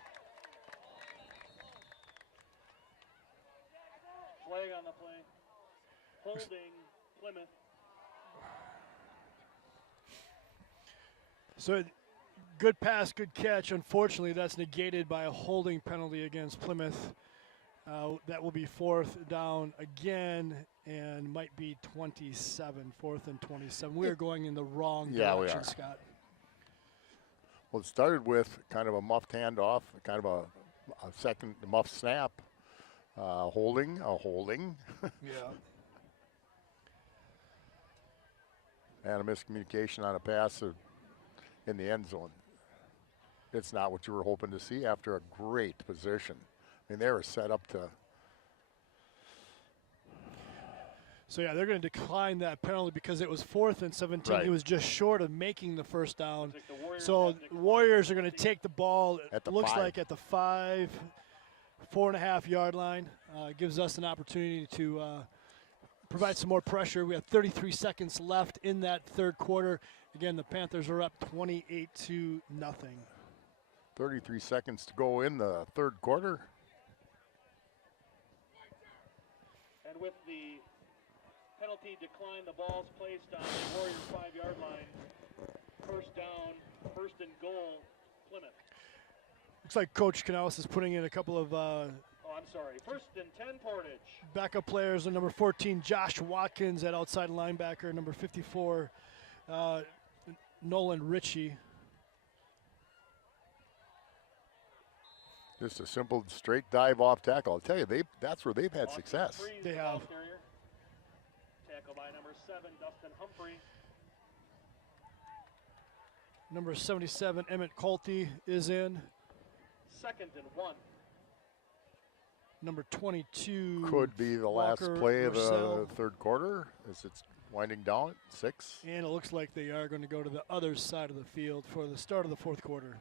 Flag on the play. Holding Plymouth. So good pass, good catch. Unfortunately, that's negated by a holding penalty against Plymouth. That will be 4th down again and might be 27, 4th and 27. We are going in the wrong direction, Scott. Well, it started with kind of a muffed handoff, kind of a second muffed snap, holding. Yeah. And a miscommunication on a pass in the end zone. It's not what you were hoping to see after a great position. I mean, they were set up to. So, yeah, they're going to decline that penalty because it was 4th and 17. Right. He was just short of making the first down. So, Warriors are going to take the ball, at the looks 5. like at the 4.5 yard line. Gives us an opportunity to provide some more pressure. We have 33 seconds left in that 3rd quarter. Again, the Panthers are up 28-0. 33 seconds to go in the 3rd quarter. And with the penalty decline. The ball's placed on the Warriors 5-yard line. First down, first and goal, Plymouth. Looks like Coach Canales is putting in a couple of I'm sorry. First and 10, Portage. backup players. Number 14, Josh Watkins at outside linebacker. Number 54, Nolan Ritchie. Just a simple straight dive off tackle. I'll tell you, that's where they've had success. They have. Tackle by number 7, Dustin Humphrey. Number 77, Emmett Colty is in. Second and 1. Number 22. Could be the last Walker play of the Marcel. third quarter as it's winding down at 6. And it looks like they are going to go to the other side of the field for the start of the fourth quarter.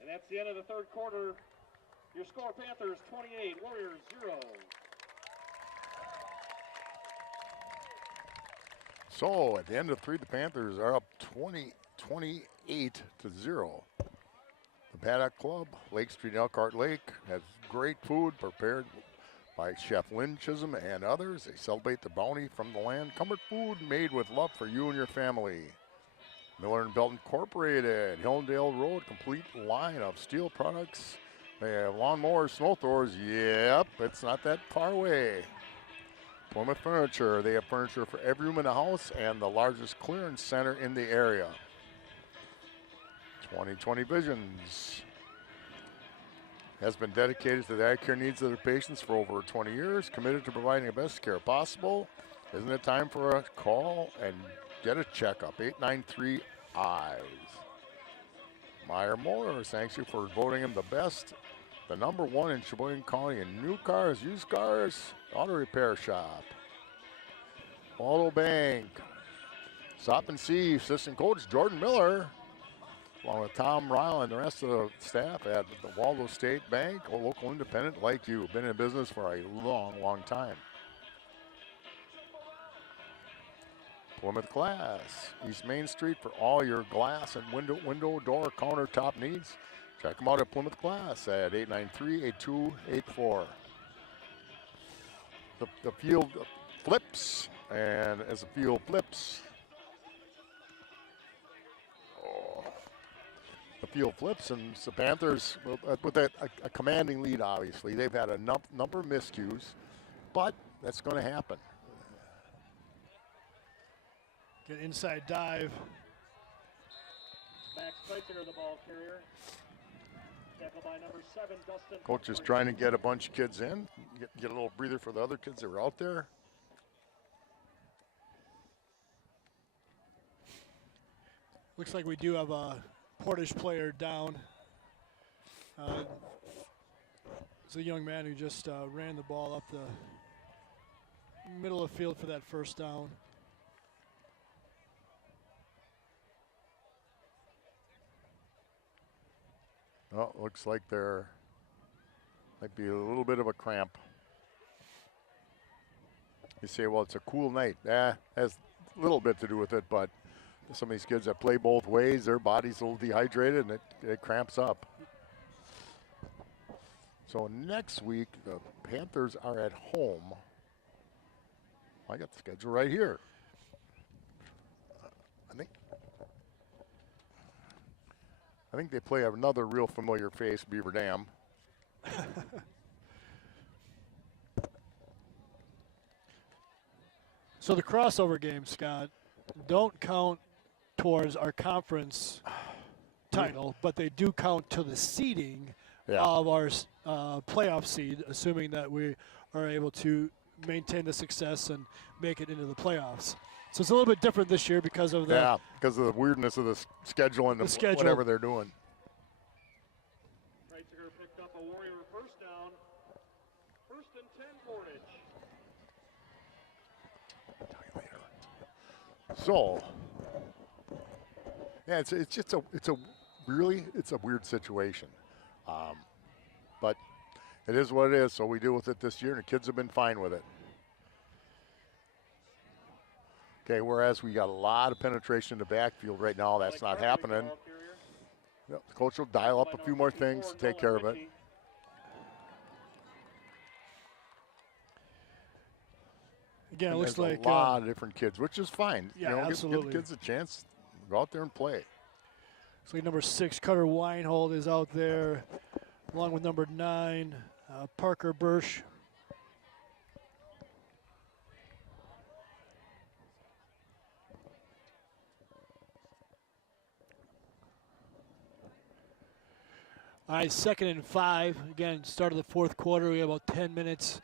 And that's the end of the third quarter. Your score, Panthers 28, Warriors 0. So at the end of 3, the Panthers are up 28 to 0. The Paddock Club, Lake Street Elkhart Lake, has great food prepared by Chef Lynn Chisholm and others. They celebrate the bounty from the land. Comfort food made with love for you and your family. Miller & Belt Incorporated, Hillendale Road, complete line of steel products. They have lawnmowers, snow throwers. Yep, it's not that far away. Plymouth Furniture, they have furniture for every room in the house and the largest clearance center in the area. 2020 Visions has been dedicated to the eye care needs of their patients for over 20 years, committed to providing the best care possible. Isn't it time for a call and get a checkup? 893-EYES. Meyer Motors, thanks you for voting him the best, the number 1 in Sheboygan County in new cars, used cars, auto repair shop. Auto Bank. Stop and see assistant coach Jordan Miller, along with Tom Ryle and the rest of the staff at the Waldo State Bank, a local independent like you. Been in business for a long, long time. Plymouth Glass, East Main Street for all your glass and window, door, countertop needs. Check them out at Plymouth Glass at 893-8284. The field flips, and as the field flips, and the Panthers, with a commanding lead, obviously. They've had a number of miscues, but that's going to happen. Get inside dive. Max Spicer, the ball carrier. Tackle by number 7, Dustin. Coach is trying to get a bunch of kids in, get a little breather for the other kids that were out there. Looks like we do have a Portage player down. It's a young man who just ran the ball up the middle of the field for that first down. Oh, looks like there might be a little bit of a cramp. You say, well, it's a cool night. Has a little bit to do with it, but some of these kids that play both ways, their body's a little dehydrated and it cramps up. So next week, the Panthers are at home. I got the schedule right here. I think they play another real familiar face, Beaver Dam. So the crossover games, Scott, don't count towards our conference title, but they do count to the seeding of our playoff seed, assuming that we are able to maintain the success and make it into the playoffs. So it's a little bit different this year because of the because of the weirdness of the schedule and the schedule. Whatever they're doing. Reitziger picked up a Warrior first down. First and 10, Portage. I'll tell you later. So, yeah, it's a weird situation, but it is what it is. So we deal with it this year, and the kids have been fine with it. Okay, whereas we got a lot of penetration in the backfield right now, that's not happening. Yep, the coach will dial up a few more things to take care of it. Again, it And looks there's like a lot of different kids, which is fine. Yeah, Give absolutely. the kids a chance. Go out there and play. so number 6, Cutter Weinhold is out there, along with number 9, Parker Birch. All right, 2nd and 5. Again, start of the 4th quarter. We have about 10 minutes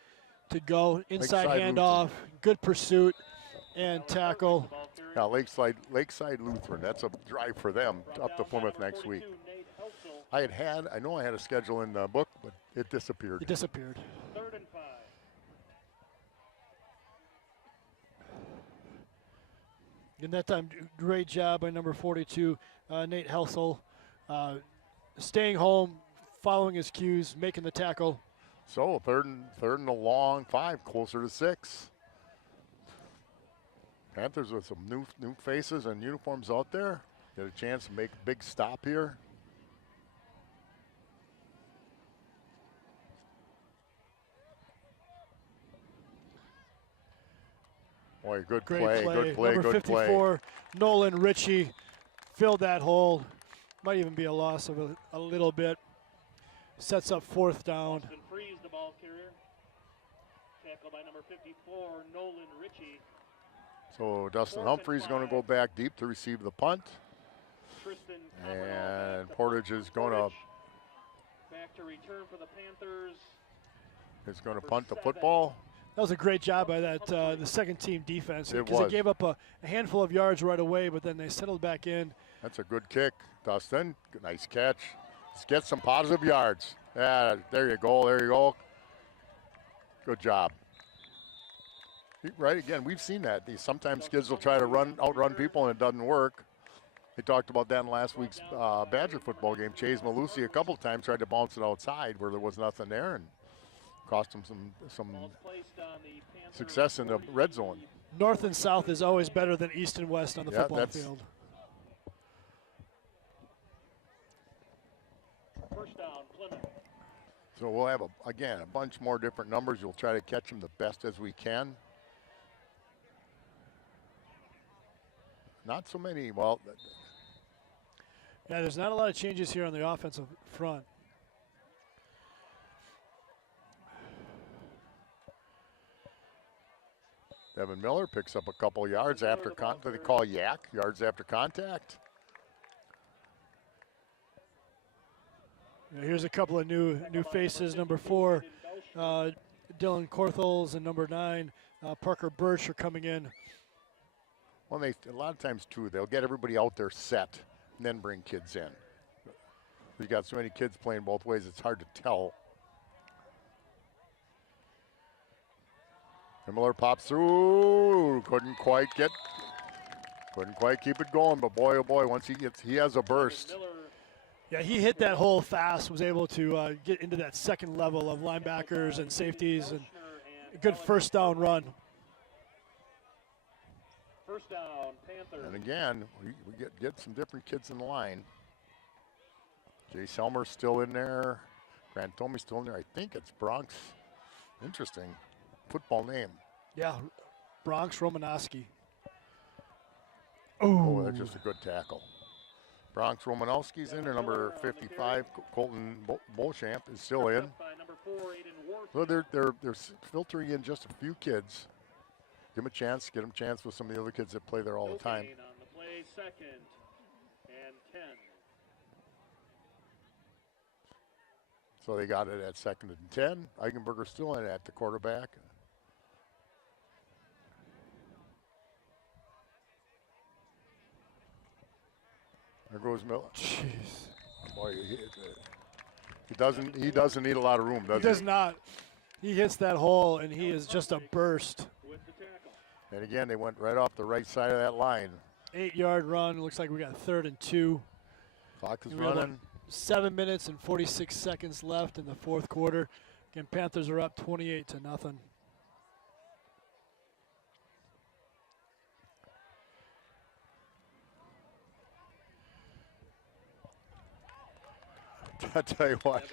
to go. Inside Lakeside handoff, good pursuit and tackle. Now, Lakeside Lutheran, that's a drive for them up to Plymouth next week. I know I had a schedule in the book, but it disappeared. It disappeared. 3rd and 5. And that time, great job by number 42, Nate Helsel. Staying home, following his cues, making the tackle. So third and a long 5, closer to 6. Panthers with some new faces and uniforms out there. Get a chance to make a big stop here. Boy, good play, good play, Number good 54, Nolan Ritchie filled that hole. Might even be a loss of a little bit. Sets up 4th down. Austin Freeze, the ball carrier. Tackle by number 54, Nolan Ritchie. So Dustin Humphrey's going to go back deep to receive the punt. Tristan And Portage is going to back to return for the Panthers. punt the football. That was a great job by that the second team defense, It because they was. gave up a handful of yards right away, but then they settled back in. That's a good kick, Dustin. Nice catch. Let's get some positive yards. Yeah, there you go, there you go. Good job. Right, again, we've seen that. Sometimes kids will try to outrun people and it doesn't work. They talked about that in last week's Badger football game. Chase Malusi a couple times tried to bounce it outside where there was nothing there and cost him some success in the red zone. North and south is always better than east and west on the football field. First down, Plymouth. So we'll have, again, a bunch more different numbers. You'll try to catch them the best as we can. Not so many, well. Yeah, there's not a lot of changes here on the offensive front. Devin Miller picks up a couple yards after contact. They call yak, yards after contact. Here's a couple of new faces. Number 4, Dylan Korthels, and number 9, Parker Birch are coming in. Well, a lot of times too, they'll get everybody out there set and then bring kids in. We got so many kids playing both ways; it's hard to tell. And Miller pops through. Couldn't quite keep it going. But boy, oh boy, once he has a burst. Yeah, he hit that hole fast, was able to get into that second level of linebackers and safeties, and a good first down run. First down, Panther. And again, we get some different kids in line. Jay Selmer's still in there. Grant Tomey's still in there. I think it's Bronx. Interesting football name. Yeah, Bronx Romanowski. Oh, that's just a good tackle. Bronx Romanowski's in there. Number 55, Colton Beauchamp is still in. So they're filtering in just a few kids. Give them a chance. Get them a chance with some of the other kids that play there all the time. On the play, 2nd and 10. So they got it at 2nd and 10. Eigenberger's still in at the quarterback. There goes Miller. Jeez. Boy, he doesn't need a lot of room, does he? He does not. He hits that hole, and he is just a burst. With the tackle. And again, they went right off the right side of that line. 8-yard run. Looks like we got 3rd and 2. Clock is We have running. 7 minutes and 46 seconds left in the 4th quarter. Again, Panthers are up 28-0. I tell you what,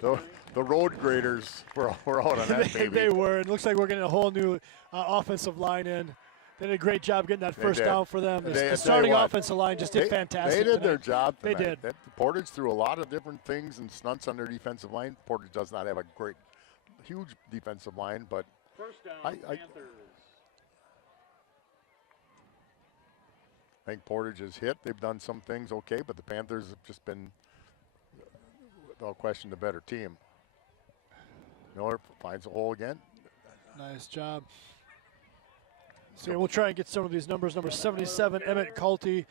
the road graders were out on that baby. They were. It looks like we're getting a whole new offensive line in. They did a great job getting that first down for them. The starting offensive line just did fantastic. They did their job tonight. They did. Portage threw a lot of different things and stunts on their defensive line. Portage does not have a huge defensive line, but First down, I Panthers. think Portage has hit. They've done some things okay, but the Panthers have just been, without question, the better team. Miller finds a hole again. Nice job. So we'll try and get some of these numbers. Number 77, Emmett Culte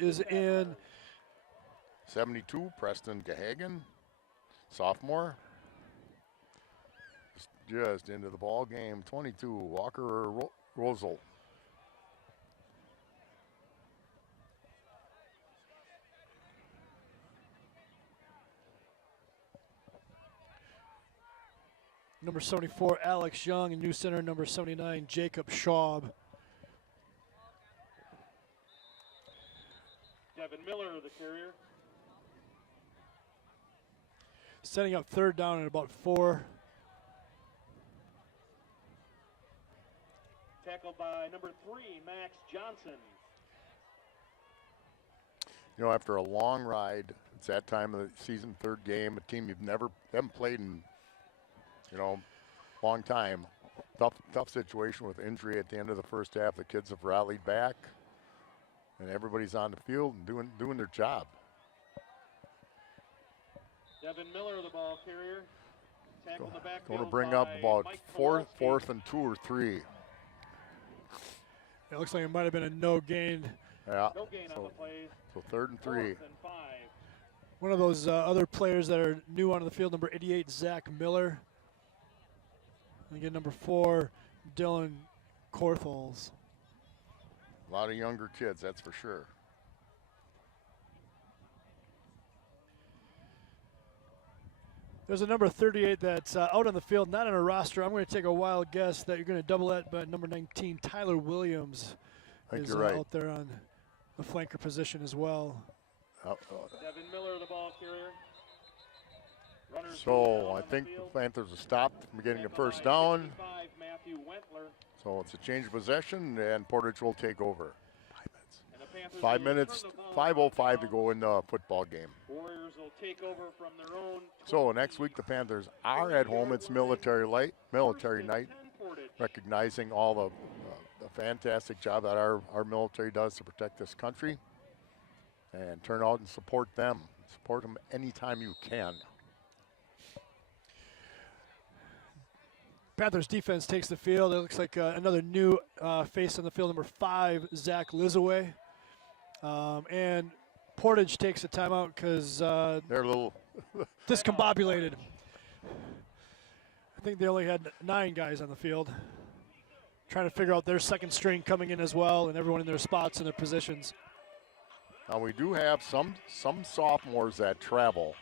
is in. 72, Preston Gahagan, sophomore. Just into the ball game. 22, Walker Rosal. Number 74, Alex Young, and new center number 79, Jacob Schaub. Devin Miller, the carrier. Setting up third down at about 4. Tackled by number 3, Max Johnson. You know, after a long ride, it's that time of the season, third game, a team haven't played in, long time. Tough situation with injury at the end of the first half. The kids have rallied back, and everybody's on the field and doing their job. Devin Miller, the ball carrier. Tackle the backfield. Going to bring up about Mike fourth and 2 or 3. It looks like it might have been a no gain. Yeah. No gain on the play. So 3rd and 3. 4th and 5. One of those other players that are new onto the field, number 88, Zach Miller. And again, number 4, Dylan Korthals. A lot of younger kids, that's for sure. There's a number 38 that's out on the field, not on a roster. I'm going to take a wild guess that you're going to double that, but number 19, Tyler Williams, I think is you're right. out there on the flanker position as well. Devin Miller, the ball carrier. Runners So I think the Panthers have stopped from getting a first down. Matthew Wentler. So it's a change of possession, and Portage will take over. And the Panthers 5 will minutes, turn the ball 5:05 to go in the football game. Warriors will take over from their own. So next week the Panthers are at home. It's military night, recognizing all the fantastic job that our military does to protect this country. And turn out and support them. Support them anytime you can. Panthers defense takes the field. It looks like another new face on the field, number 5, Zach Lizaway. And Portage takes a timeout because They're a little discombobulated. I think they only had 9 guys on the field. Trying to figure out their second string coming in as well, and everyone in their spots and their positions. Now we do have some sophomores that travel,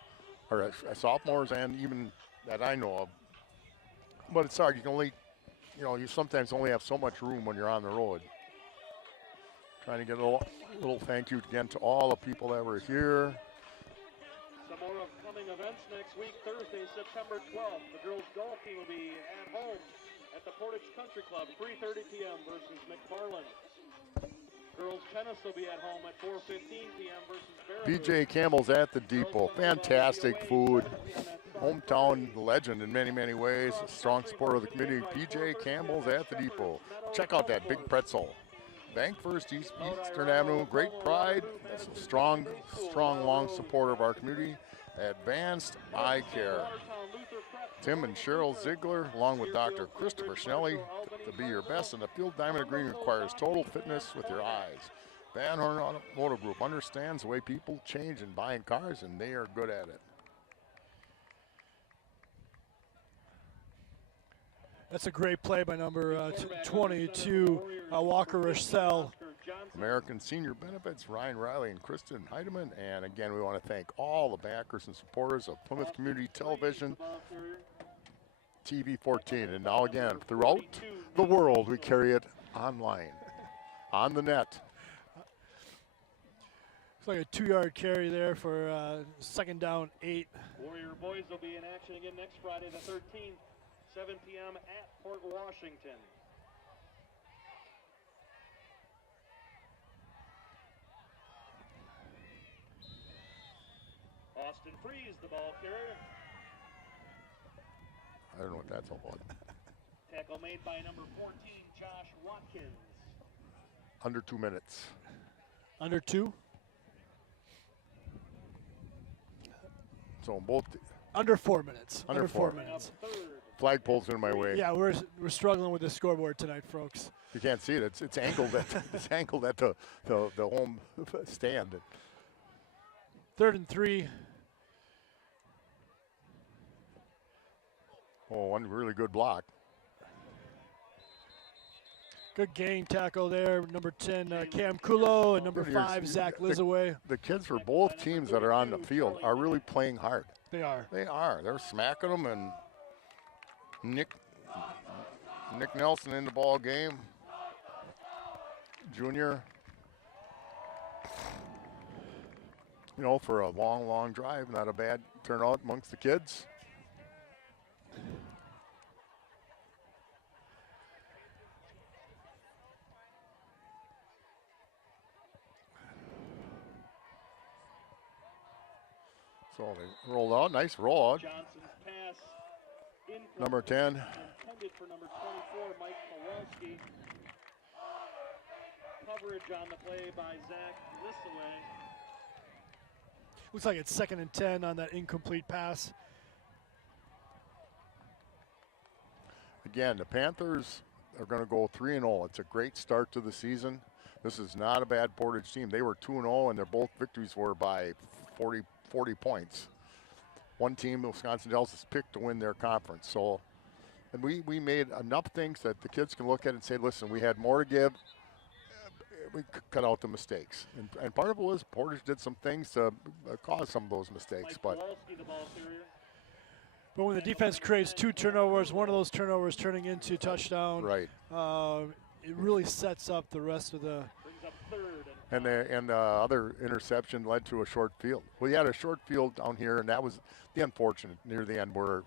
or sophomores and even that I know of. But it's hard. You can only, you sometimes only have so much room when you're on the road. Trying to get a little thank you again to all the people that were here. Some more upcoming events next week, Thursday, September 12th. The girls' golf team will be at home at the Portage Country Club, 3:30 p.m. versus McFarland. Girls' tennis will be at home at 4:15 p.m. versus PJ Campbell's at the Depot. Fantastic food. Hometown legend in many, many ways. Strong supporter of the community. PJ Campbell's at the Depot. Check out that big pretzel. Bank First Eastern Avenue. Great pride. That's a strong, long supporter of our community. Advanced Eye Care. Tim and Cheryl Ziegler, along with Dr. Christopher Schnelly, to be your best in the field. Diamond Green requires total fitness with your eyes. Van Horn Automotive Group understands the way people change in buying cars, and they are good at it. That's a great play by number 22, Walker Rochelle. American Senior Benefits, Ryan Riley and Kristen Heidemann. And again, we want to thank all the backers and supporters of Plymouth Community Television, TV 14. And now again, throughout the world, we carry it online, on the net. Looks like a 2-yard carry there for second down 8. Warrior boys will be in action again next Friday the 13th, 7 p.m. at Port Washington. Austin Freeze, the ball carrier. I don't know what that's all about. Tackle made by number 14, Josh Watkins. Under 2 minutes. Under 2? So both Under 4 minutes. Under 4 4. minutes. flagpole's in my way. Yeah, we're struggling with the scoreboard tonight, folks. You can't see it. It's angled at the home stand. 3rd and 3. Oh, one really good block. Good gang tackle there. Number 10, Cam Kulo, and number 5, Zach Lizaway. The kids for both teams that are on the field are really playing hard. They are. They are. They're smacking them, and Nick Nelson in the ball game. Junior. You know, for a long, long drive, not a bad turnout amongst the kids. So they rolled out, nice roll out. Johnson's pass Number 10. intended for number 24, Mike Kowalski. Coverage on the play by Zach Lissaway. Looks like it's 2nd and 10 on that incomplete pass. Again, the Panthers are going to go 3-0. It's a great start to the season. This is not a bad Portage team. They were 2-0, and their both victories were by 40 points. One team, Wisconsin Dells, is picked to win their conference. So, and we made enough things that the kids can look at and say, listen, we had more to give. We cut out the mistakes. And part of it was Portage did some things to cause some of those mistakes. Mike Kowalski, the ball carrier. But when the defense creates 2 turnovers, one of those turnovers turning into touchdown, right, it really sets up the rest of the. Brings up 3rd and the other interception led to a short field. We had a short field down here, and that was the unfortunate near the end where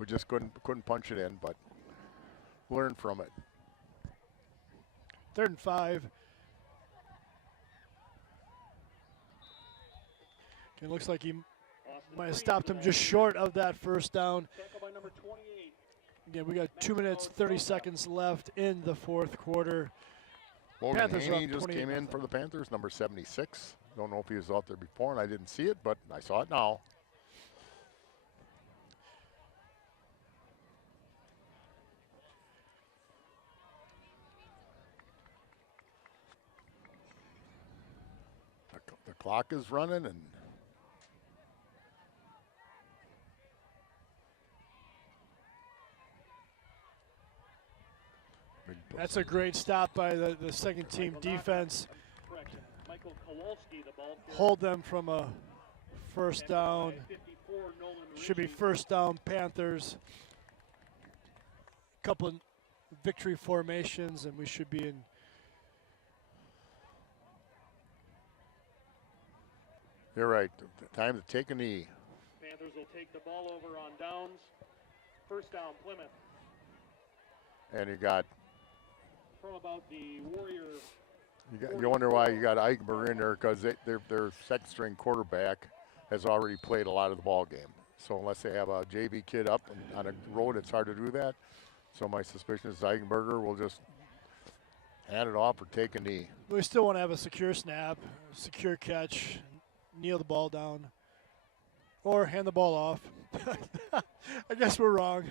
we just couldn't punch it in, but learn from it. 3rd and 5. It looks like he might have stopped him just short of that first down. Tackle by number 28. Again, we got 2 minutes, 30 seconds left in the 4th quarter. Logan Panthers are Haney up just came in 28-0. for the Panthers, number 76. Don't know if he was out there before, and I didn't see it, but I saw it now. The clock is running, and That's a great stop by the second team defense. Correct. Michael Kowalski, the ball carrier. Hold them from a first down. 54, Nolan Should be Ritchie. first down Panthers. Couple of victory formations, and we should be in. you're right. Time to take a knee. Panthers will take the ball over on downs. First down, Plymouth. And you got From about the Warrior. you wonder why you got Eichenberger in there, because their second string quarterback has already played a lot of the ball game. So unless they have a JV kid up and on a road, it's hard to do that. So my suspicion is Eichenberger will just hand it off or take a knee. We still want to have a secure snap, secure catch, kneel the ball down, or hand the ball off. I guess we're wrong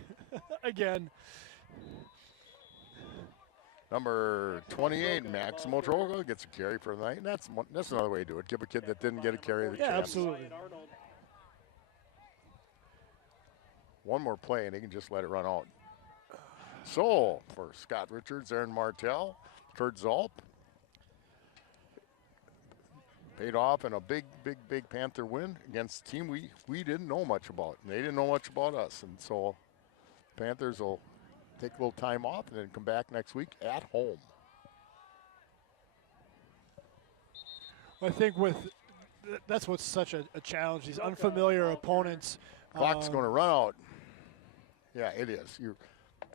again. Number 28, Maximo Troga gets a carry for the night. And that's another way to do it. Give a kid that didn't get a carry the Yeah, chance. absolutely. Ryan Arnold. One more play, and he can just let it run out. So, for Scott Richards, Aaron Martell, Kurt Zalp, paid off in a big Panther win against a team we didn't know much about. And they didn't know much about us. And so, Panthers will take a little time off and then come back next week at home. I think with that's what's such a challenge. These unfamiliar opponents. Clock's going to run out. Yeah, it is. You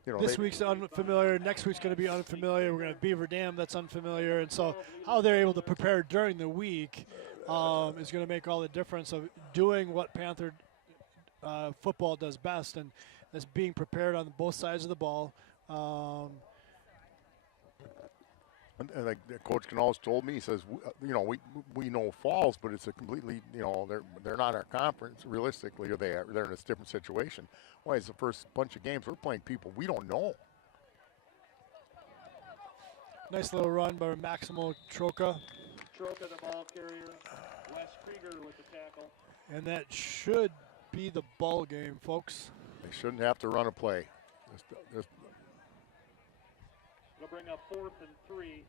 know, This week's unfamiliar. Next week's going to be unfamiliar. We're going to Beaver Dam. That's unfamiliar. And so how they're able to prepare during the week is going to make all the difference of doing what Panther football does best, and that's being prepared on both sides of the ball. And like Coach Canals told me, he says, you know, we know Falls, but it's a completely, you know, they're not our conference realistically, or they're in a different situation. Why is the first bunch of games we're playing people we don't know? Nice little run by Maximo Troca. Troca, the ball carrier. Wes Krieger with the tackle. And that should be the ball game, folks. They shouldn't have to run a play. They'll bring up 4th and 3.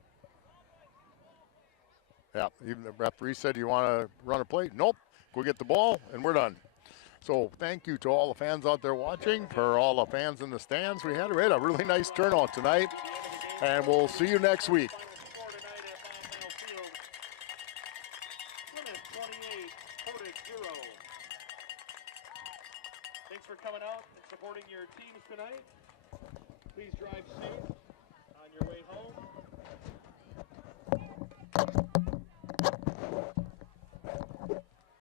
Yeah, even the referee said, you want to run a play? Nope. Go get the ball, and we're done. So thank you to all the fans out there watching, for all the fans in the stands. We had a really nice turnout tonight, and we'll see you next week. Plymouth 28, Portage 0. Thanks for coming out and supporting your teams tonight. Please drive safe on your way home.